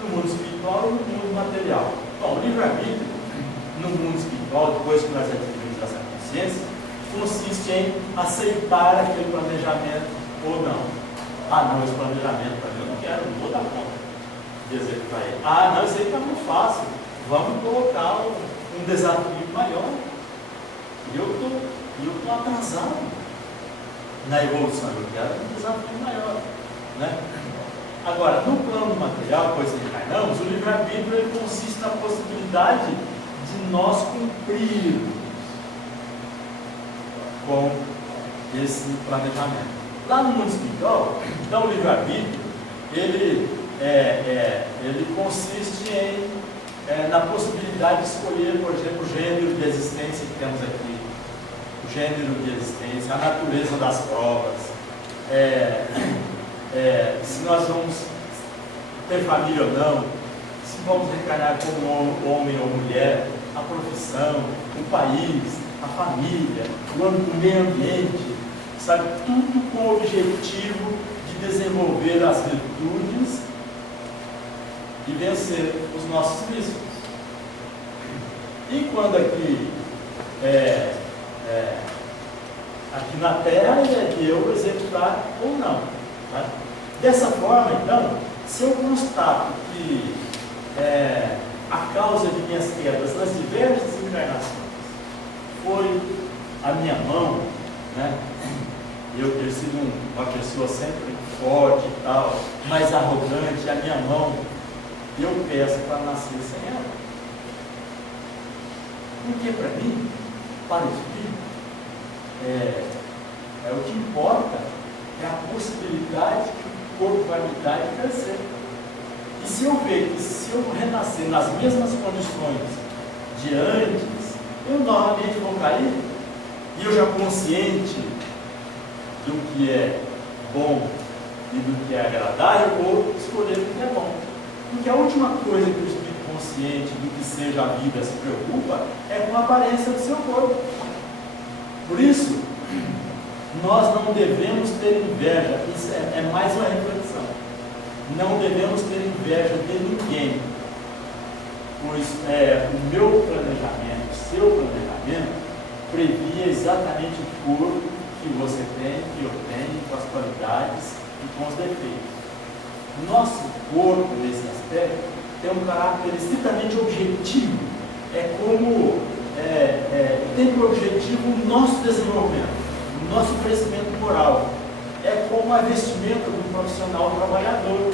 No mundo espiritual ou no mundo material? Bom, o livre-arbítrio, no mundo espiritual, depois que nós adquirimos essa consciência, consiste em aceitar aquele planejamento ou não. Não, esse planejamento para mim eu não quero, não vou dar conta de executar ele. Não, isso aí está muito fácil. Vamos colocar um desafio maior. E eu estou atrasado na evolução. Eu quero um desafio maior. Né? Agora, no plano material, pois encarnamos, o livre-arbítrio ele consiste na possibilidade de nós cumprirmos com esse planejamento. Lá no mundo espiritual, então o livre-arbítrio ele consiste na possibilidade de escolher, por exemplo, o gênero de existência que temos aqui, o gênero de existência, a natureza das provas, se nós vamos ter família ou não, se vamos reencarnar como homem ou mulher, a profissão, o país, a família, o meio ambiente, sabe? Tudo com o objetivo de desenvolver as virtudes e vencer os nossos vícios. E quando aqui aqui na Terra é de eu executar ou não. Tá? Dessa forma, então, se eu constato que a causa de minhas quedas nas diversas encarnações foi a minha mão, né? Eu ter sido uma pessoa sempre forte e tal, mais arrogante, a minha mão, eu peço para nascer sem ela. Porque para mim, para o espírito, o que importa é a possibilidade que o corpo vai me dar de crescer. E se eu ver que se eu renascer nas mesmas condições de antes, eu novamente vou cair, e eu já consciente do que é bom e do que é agradável, eu vou escolher o que é bom. Porque a última coisa que o espírito consciente do que seja a vida se preocupa é com a aparência do seu corpo. Por isso, nós não devemos ter inveja. Isso é mais uma reflexão. Não devemos ter inveja de ninguém, pois o meu planejamento, o seu planejamento, previa exatamente o corpo que você tem, que eu tenho, com as qualidades e com os defeitos. Nosso corpo, nesse aspecto, tem um caráter estritamente objetivo. Tem por objetivo o nosso desenvolvimento, o nosso crescimento moral. É como a vestimenta do profissional trabalhador,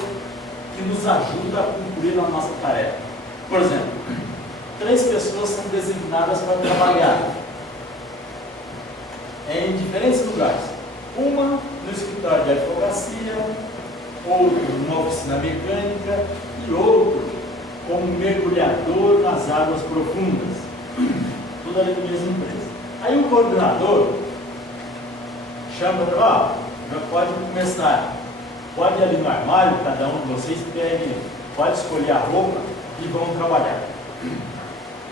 que nos ajuda a cumprir a nossa tarefa. Por exemplo, 3 pessoas são designadas para trabalhar em diferentes lugares. Uma no escritório de advocacia, outro numa oficina mecânica e outro como mergulhador nas águas profundas. Tudo ali na mesma empresa. Aí o coordenador chama para já pode começar. Pode ir ali no armário, cada um de vocês pegue, pode escolher a roupa e vão trabalhar.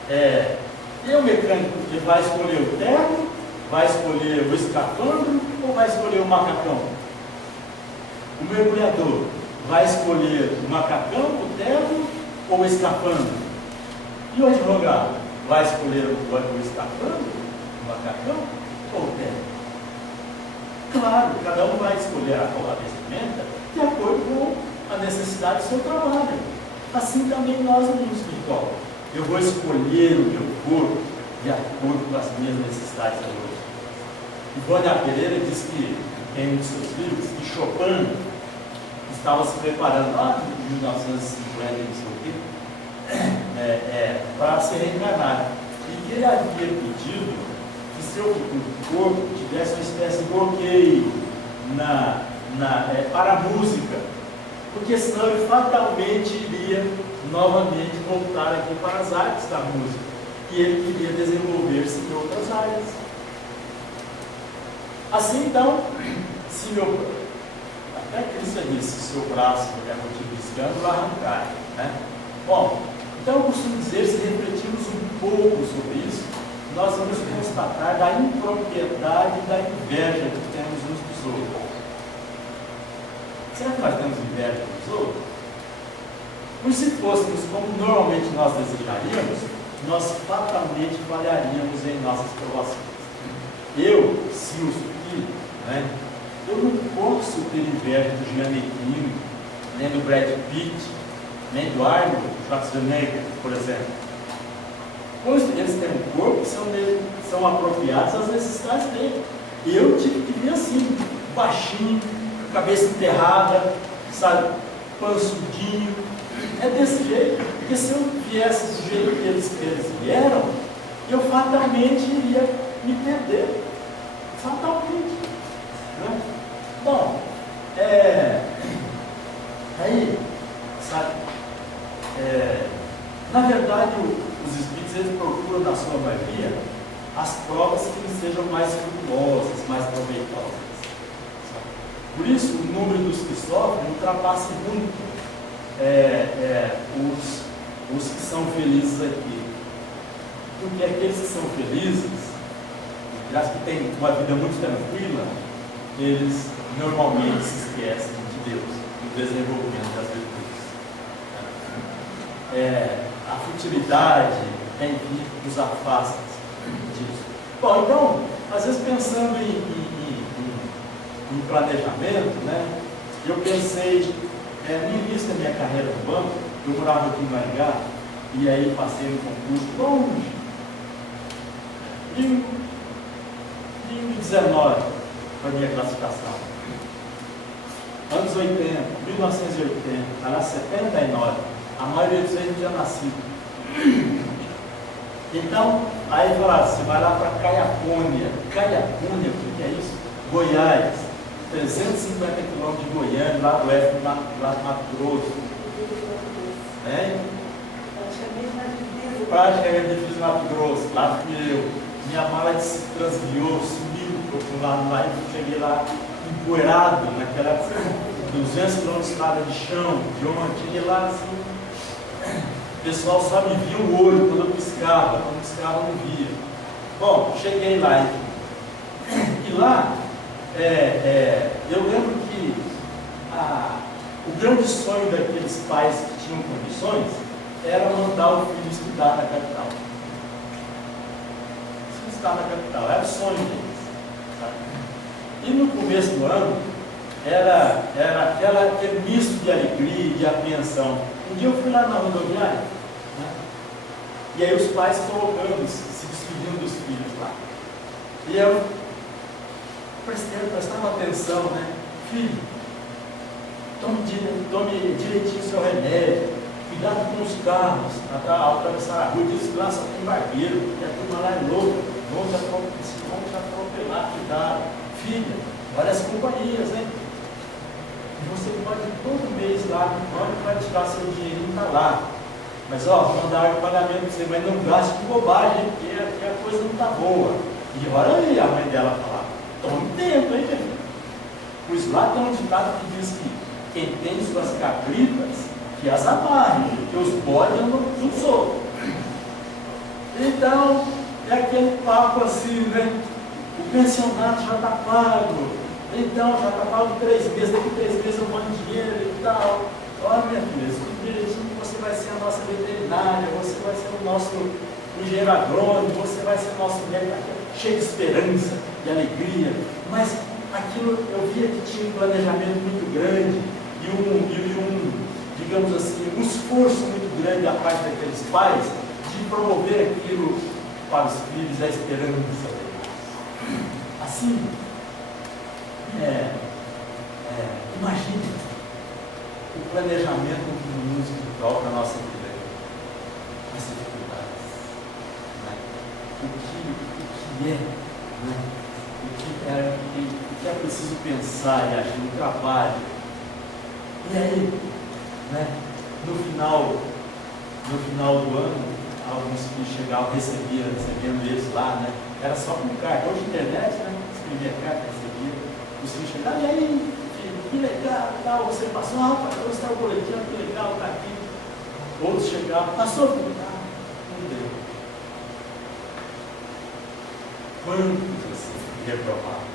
E o mecânico, ele vai escolher o terno, vai escolher o escafandro ou vai escolher o macacão? O mergulhador vai escolher o macacão, o terno ou o escafandro? E o advogado vai escolher o escafandro, o macacão ou o terno? Claro, cada um vai escolher a vestimenta de acordo com a necessidade do seu trabalho. Assim também nós no mundo espiritual. Eu vou escolher o meu corpo de acordo com as minhas necessidades hoje. Ivone Pereira diz que, em um de seus livros, que Chopin estava se preparando lá em 1950, não sei o quê, para ser reencarnado. E que ele havia pedido que seu corpo tivesse uma espécie de bloqueio para a música, porque senão ele fatalmente iria novamente voltar aqui para as artes da música, e ele queria desenvolver-se em outras áreas. Assim então, se até Cristo disse, se seu braço é motivo de escândalo, arrancar, né? Bom, então eu costumo dizer, se refletirmos um pouco sobre isso, nós vamos constatar da impropriedade e da inveja que temos uns dos outros. Será que nós temos inveja dos outros? Pois se fôssemos como normalmente nós desejaríamos, nós fatalmente falharíamos em nossas provações. Eu, se os filhos, né? Eu não posso ter inveja do Giannichini, nem do Brad Pitt, nem do Arnold Schwarzenegger, por exemplo. Pois eles têm um corpo que são apropriados às necessidades dele. Eu tive que vir assim, baixinho, cabeça enterrada, sabe, pansudinho. É desse jeito, porque se eu viesse do jeito que eles vieram, eu fatalmente iria me perder. Fatalmente. Né? Bom, aí, sabe, na verdade, os espíritos eles procuram, na sua maioria, as provas que sejam mais frutuosas, mais proveitosas. Sabe? Por isso, o número dos que sofrem ultrapassa muito os que são felizes aqui. Porque aqueles que são felizes, que têm uma vida muito tranquila, eles normalmente se esquecem de Deus, do desenvolvimento das virtudes. A futilidade, enfim, nos afasta disso. Bom, então, às vezes pensando em planejamento, né, E eu pensei, no início da minha carreira no banco, eu morava aqui em Maringá, e aí passei no concurso longe. Em 2019 foi a minha classificação. Anos 80, 1980, era 79, a maioria dos anos já nascido. Então, aí falaram, você vai lá para Caiapônia. Caiapônia, o que é isso? Goiás, 350 quilômetros de Goiânia, lá do oeste, lá do Mato Grosso. Praticamente eu fiz Mato Grosso, lá fui eu. Minha mala se transviou, sumiu para outro lado lá, e cheguei lá empoeirado, naquela 200 quilômetros de estrada de chão, de onde cheguei lá assim. O pessoal só me via o olho quando eu piscava não via. Bom, cheguei lá e lá eu lembro que o grande sonho daqueles pais que tinham condições era mandar o filho estudar na capital. Estudar na capital, era o sonho deles. Sabe? E no começo do ano era aquele misto de alegria e de apreensão. Um dia eu fui lá na rodoviária, né? E aí os pais colocando, se despedindo dos filhos lá. E eu prestava atenção, né? Filho, tome direitinho o seu remédio, cuidado com os carros, ao atravessar a rua, diz que lá só tem barbeiro, porque a turma lá é louca, vamos atropelar, cuidado. Filha, olha as companhias, hein? Você pode todo mês lá no banco, vai tirar seu dinheirinho e está lá. Mas ó, vou mandar o pagamento para você, mas não gaste com bobagem, porque aqui a coisa não está boa. E olha aí a mãe dela falar, tome tempo, hein, meu filho? Pois lá tem um ditado que diz que quem tem suas cabritas, que as amarre, porque os bodes não soltam. Então, é aquele papo assim, né? O pensionato já está pago. Então, já está pago 3 meses, daqui 3 meses eu mando dinheiro e tal. Olha, minha filha, escuta direitinho, você vai ser a nossa veterinária, você vai ser o nosso engenheiro agrônomo, você vai ser o nosso médico, cheio de esperança, de alegria. Mas aquilo, eu via que tinha um planejamento muito grande digamos assim, um esforço muito grande da parte daqueles pais de promover aquilo para os filhos, a esperança deles. Assim, imagine o planejamento do mundo espiritual para a nossa vida, as dificuldades, né? o que é preciso pensar e agir no trabalho. E aí, né, no final do ano, alguns que chegavam, recebendo eles lá, né? Era só com carta. Hoje internet, né? Escrevia carta, recebia. Os filhos chegavam, e aí, filho, que legal, tal, você passou, rapaz, você está o boletim, que legal, está aqui. Outros chegavam, passou, filho, não deu. Quantos assim, reprovaram?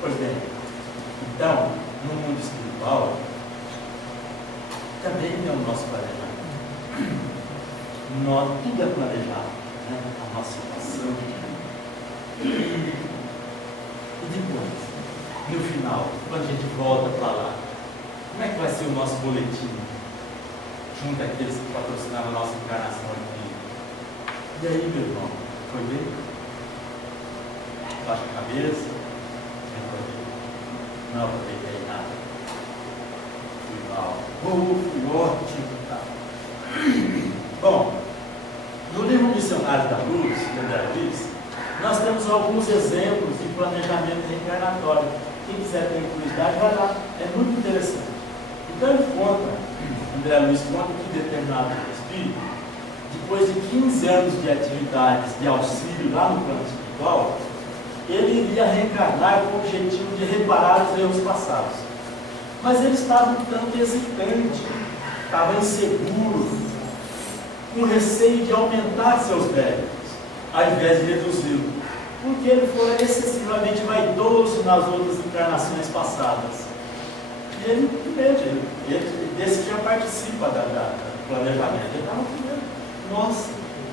Pois bem, então, no mundo espiritual, também tem o nosso planejamento. Tudo é planejado, né? A nossa situação. E depois, no final, quando a gente volta para lá, como é que vai ser o nosso boletim? Junto àqueles que patrocinaram a nossa encarnação aqui. E aí, meu irmão, foi bem? Baixa a cabeça, não aproveitei nada. Fui mal. Fui ótimo. Tá. Bom, no livro Missionário da Luz, de André Luiz, nós temos alguns exemplos de planejamento reencarnatório. Quem quiser ter curiosidade, vai lá. É muito interessante. Então ele conta, André Luiz conta que determinado espírito, depois de 15 anos de atividades de auxílio lá no plano espiritual, ele iria reencarnar com o objetivo de reparar os erros passados. Mas ele estava um tanto hesitante, estava inseguro, com receio de aumentar seus débitos, ao invés de reduzi-lo, porque ele foi excessivamente vaidoso nas outras encarnações passadas. E ele desse já participa do planejamento. Ele estava primeiro, nossa,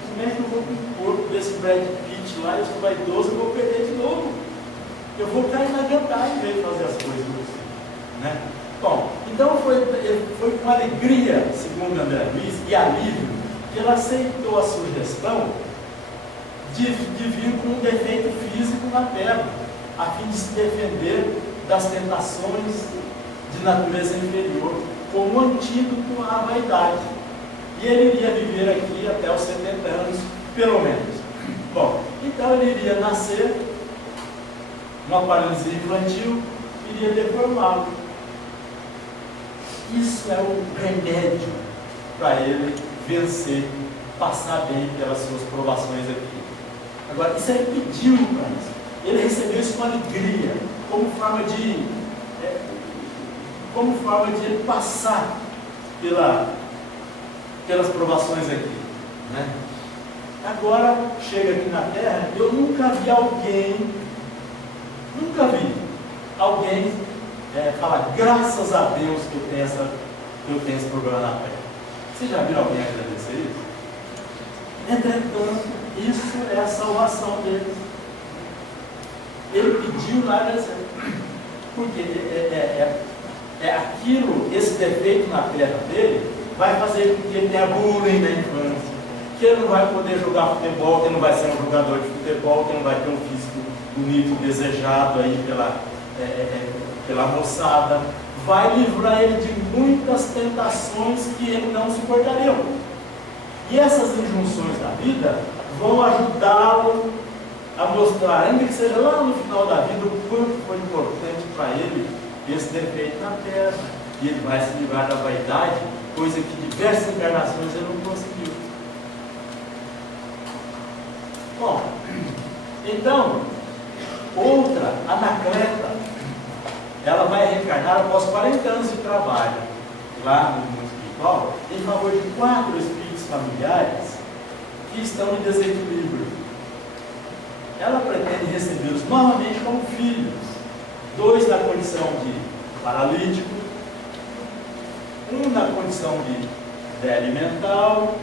como é que eu vou com o corpo desse Brad Pitt lá, eu sou vaidoso, eu vou perder de novo. Eu vou cair na guitarra em vez de fazer as coisas. né? Bom, então foi com alegria, segundo André Luiz, e alívio, que ele aceitou a sugestão de vir com um defeito físico na terra, a fim de se defender das tentações de natureza inferior, como antídoto à vaidade. E ele iria viver aqui até os 70 anos, pelo menos. Bom, então ele iria nascer, uma paralisia infantil, iria deformá-lo. Isso é o remédio para ele vencer, passar bem pelas suas provações aqui. Agora, isso ele pediu para isso. Ele recebeu isso com alegria, como forma de ele passar pelas provações aqui, né? Agora, chega aqui na Terra, eu nunca vi alguém falar, graças a Deus que eu tenho esse problema na Terra. Vocês já viram alguém agradecer isso? Entretanto, isso é a salvação deles. Ele pediu lá, porque esse defeito na terra dele vai fazer com que ele tenha bullying na infância, que ele não vai poder jogar futebol, que ele não vai ser um jogador de futebol, que ele não vai ter um físico bonito, desejado aí pela moçada. Vai livrar ele de muitas tentações que ele não suportaria. E essas injunções da vida vão ajudá-lo a mostrar, ainda que seja lá no final da vida, o quanto foi importante para ele esse defeito na terra. E ele vai se livrar da vaidade, coisa que diversas encarnações ele não conseguiu. Bom, então, outra, Anacleta, ela vai reencarnar após 40 anos de trabalho lá no mundo espiritual, em favor de 4 espíritos familiares que estão em desequilíbrio. Ela pretende recebê-los novamente como filhos, 2 na condição de paralítico, 1 na condição de débil mental,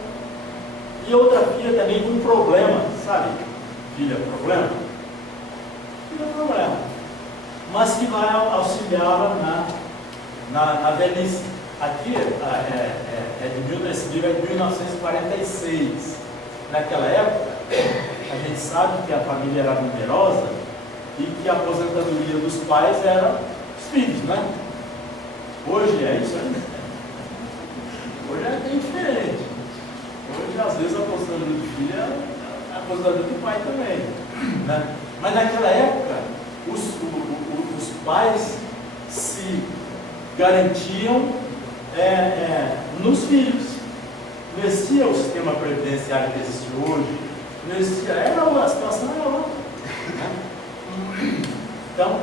e outra filha também com problema, sabe? Filha problema? Filha problema. Mas que vai auxiliá-la na velhice. Aqui esse livro é de 1946. Naquela época, a gente sabe que a família era numerosa e que a aposentadoria dos pais era os filhos, né? Hoje é isso ainda. Hoje é bem diferente. Hoje, às vezes, a aposentadoria do filho é a aposentadoria do pai também, né? Mas naquela época, os pais se garantiam nos filhos. Não existia o sistema previdenciário que existe hoje, não existia, a situação era outra, né? Então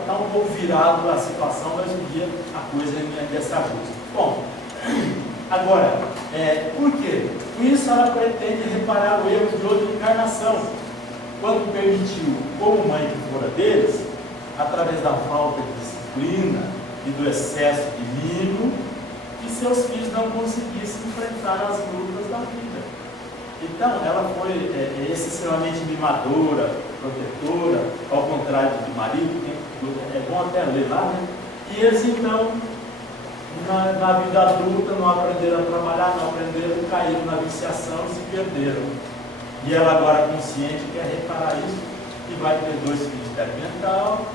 está um pouco virado a situação, mas um dia a coisa ainda se ajusta. Bom, agora, por quê? Com isso ela pretende reparar o erro de outra encarnação, quando permitiu, como mãe que fora deles, através da falta de disciplina e do excesso de mimo, que seus filhos não conseguissem enfrentar as lutas da vida. Então, ela foi excessivamente mimadora, protetora, ao contrário do marido, é bom até ler lá, né? E eles, então, na vida adulta, não aprenderam a trabalhar, não aprenderam, caíram na viciação e se perderam. E ela, agora consciente, quer reparar isso, e vai ter 2 filhos de débil mental,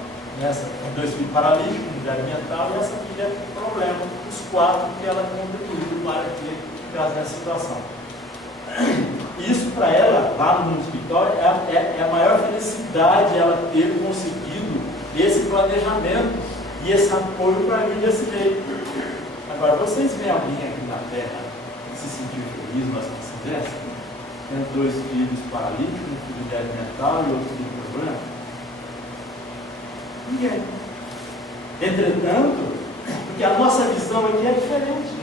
2 filhos paralíticos, de débil mental, e essa filha com problema, os 4 que ela contribuiu para que ficasse nessa situação. Isso para ela, lá no mundo espiritual, é a maior felicidade ela ter conseguido esse planejamento e esse apoio para vir desse jeito. Agora, vocês veem alguém aqui na Terra que se sentiu feliz, mas que se fizesse? Tendo 2 filhos paralíticos, um filho de débil mental e outro filho de problema? Ninguém. Entretanto, porque a nossa visão aqui é diferente.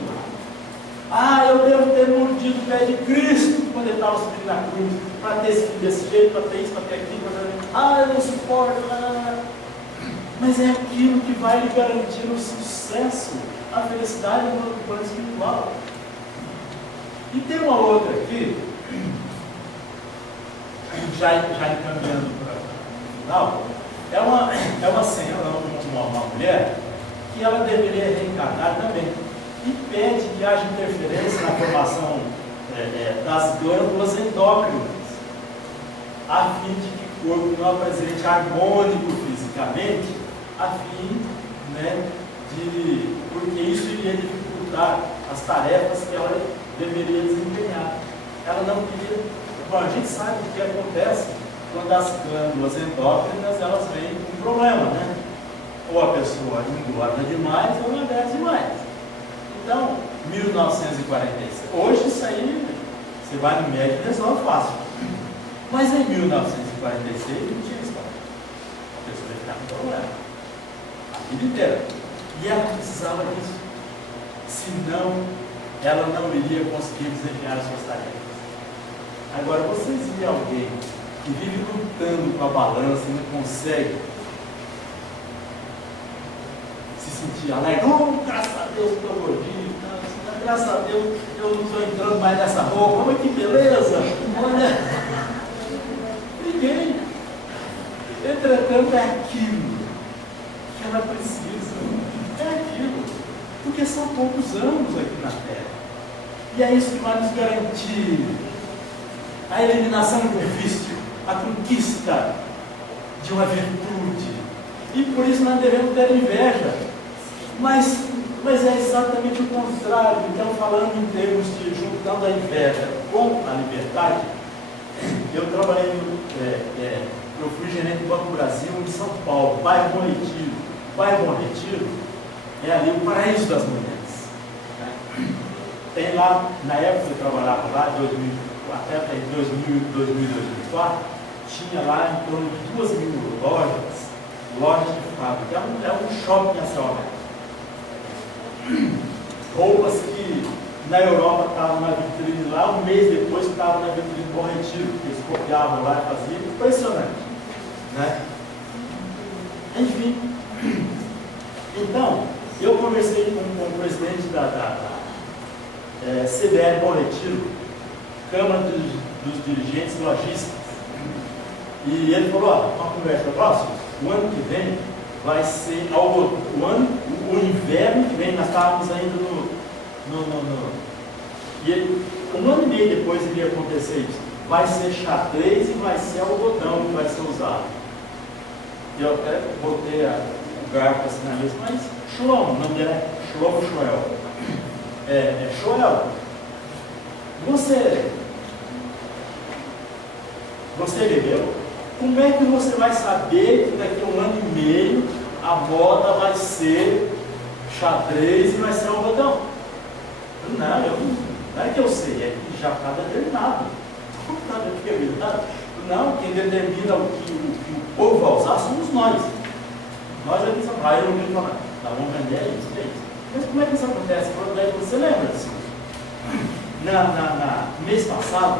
Eu devo ter mordido o pé de Cristo quando ele estava subindo na cruz, para ter esse filho desse jeito, para ter isso, para ter aquilo, eu não suporto. Mas é aquilo que vai lhe garantir o sucesso, a felicidade no plano espiritual. E tem uma outra aqui, já encaminhando para o final, é uma senhora, uma mulher, que ela deveria reencarnar também. E pede que haja interferência na formação das glândulas endócrinas, a fim de que o corpo não apresente harmônico fisicamente, a fim, né, porque isso iria dificultar as tarefas que ela deveria desempenhar. Ela não queria. Bom, a gente sabe o que acontece quando as glândulas endócrinas elas vêm com um problema, né? Ou a pessoa engorda demais ou emagrece demais. Então, 1946. Hoje isso aí, você vai no médico e resolve fácil. Mas em 1946 não tinha história. A pessoa ia ficar com problema. A vida inteira. E ela precisava disso. Senão, ela não iria conseguir desempenhar as suas tarefas. Agora, vocês veem alguém que vive lutando com a balança e não consegue se sentir alegre, graças a Deus eu estou gordinho, graças a Deus eu não estou entrando mais nessa roupa, olha que beleza, olha. Ninguém. Entretanto, é aquilo que ela precisa, é aquilo, porque são poucos anos aqui na Terra, e é isso que vai nos garantir a eliminação do vício, a conquista de uma virtude, e por isso nós devemos ter inveja, mas é exatamente o contrário. Então, falando em termos de juntando a inveja com a liberdade, eu trabalhei eu fui gerente do Banco Brasil em São Paulo, bairro Bom Retiro. Bairro Bom Retiro é ali o paraíso das mulheres, né? Tem lá, na época que eu trabalhava lá, até 2000, 2004, tinha lá em torno de 2.000 lojas de fábrica. É um shopping a céu aberto. Roupas que na Europa estavam na vitrine lá, um mês depois estavam na vitrine do Bom Retiro, que eles copiavam lá e faziam, impressionante, né? Enfim, então, eu conversei com o presidente da CDL Bom Retiro, Câmara dos Dirigentes Lojistas, e ele falou, uma conversa próxima, o ano que vem vai ser, o inverno que vem, nós estávamos ainda e ele, um ano e meio depois iria acontecer isso, vai ser xadrez e vai ser algodão que vai ser usado. Eu até botei o garfo assim na mesa, mas Shlomo, o nome dele é Shlomo Shoel. Shoel, você bebeu? Como é que você vai saber que daqui a um ano e meio a moda vai ser xadrez e vai ser algodão? Não é que eu sei, é que já está determinado. Não, quem determina o que o povo vai usar somos nós. Nós é que somos. Aí eu não falar, vamos vender isso, é isso. Mas como é que isso acontece? Você lembra disso? No mês passado,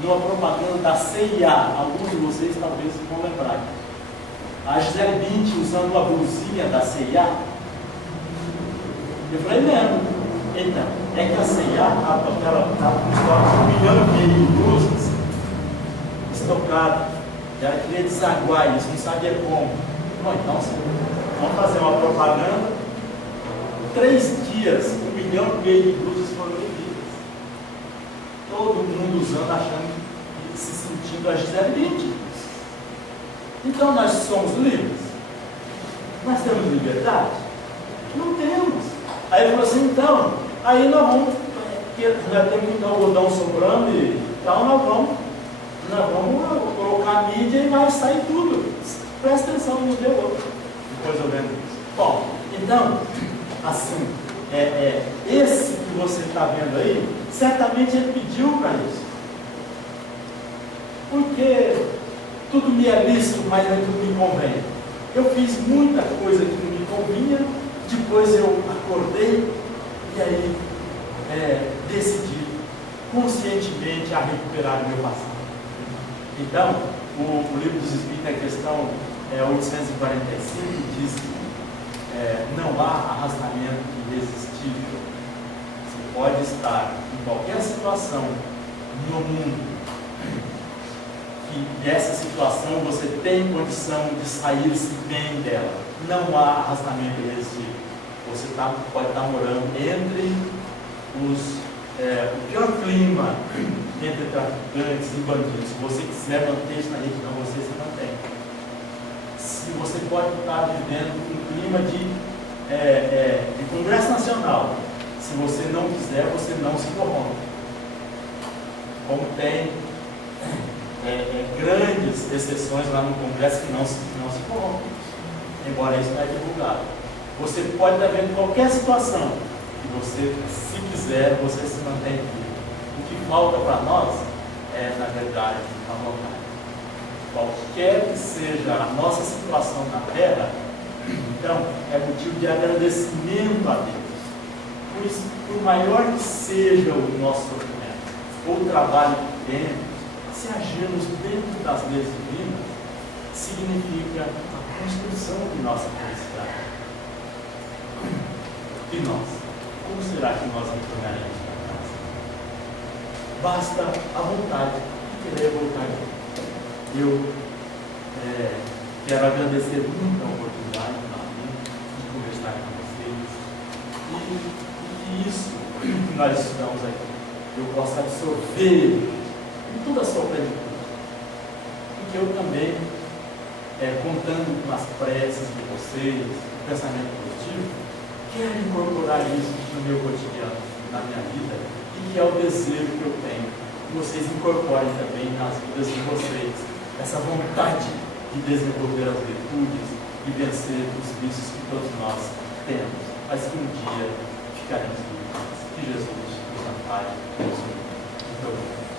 numa propaganda da CIA, alguns de vocês talvez vão lembrar. A Gisele Bündchen usando a blusinha da CIA. Eu falei, lembro. Então, é que a CIA estava com estoque de 1,5 milhão de blusas estocadas. Ela queria desaguar isso, não sabia como. Bom, então, vamos fazer uma propaganda. 3 dias, 1,5 milhão de blusas foram vendidas. Todo mundo usando, achando que se sentindo a Gisele Bündchen. Então, nós somos livres? Nós temos liberdade? Não temos. Aí ele falou assim, então, aí nós vamos, porque já tem muito algodão sobrando e tal, nós vamos colocar a mídia e vai sair tudo. Presta atenção no meu outro. Depois eu vendo isso. Bom, então, assim, esse que você está vendo aí, certamente ele pediu para isso. Porque tudo me é lícito, mas nem tudo me convém. Eu fiz muita coisa que não me convinha, depois eu acordei e aí decidi conscientemente a recuperar o meu passado. Então, o livro dos Espíritos, a questão 845, diz que não há arrastamento irresistível. Você pode estar em qualquer situação no mundo que dessa situação você tem condição de sair-se bem dela. Não há arrastamento irresistível. Você pode estar morando entre o pior clima entre traficantes e bandidos. Se você quiser manter isso na região, você se mantém. Se você pode estar vivendo um clima de Congresso Nacional. Se você não quiser, você não se corrompe. Como tem grandes exceções lá no Congresso que não se corrompem, embora isso não é divulgado. Você pode estar vendo qualquer situação que você, se quiser, você se mantém vivo. O que falta para nós é, na verdade, a vontade. Qualquer que seja a nossa situação na terra, então, é motivo de agradecimento a Deus. Por maior que seja o nosso sofrimento, ou o trabalho que temos, se agirmos dentro das leis divinas, significa a construção de nossa felicidade. E nós? Como será que nós retornaremos para casa? Basta a vontade de querer voltar. Eu quero agradecer muito a oportunidade de conversar com vocês. E isso que nós estamos aqui, eu posso absorver em toda a sua plenitude. Porque eu também, contando com as preces de vocês, o pensamento positivo, quero incorporar isso no meu cotidiano, na minha vida, e que é o desejo que eu tenho. Que vocês incorporem também nas vidas de vocês essa vontade de desenvolver as virtudes e vencer os vícios que todos nós temos, mas que um dia ficaremos livres. Que Jesus nos ampare. Muito obrigado.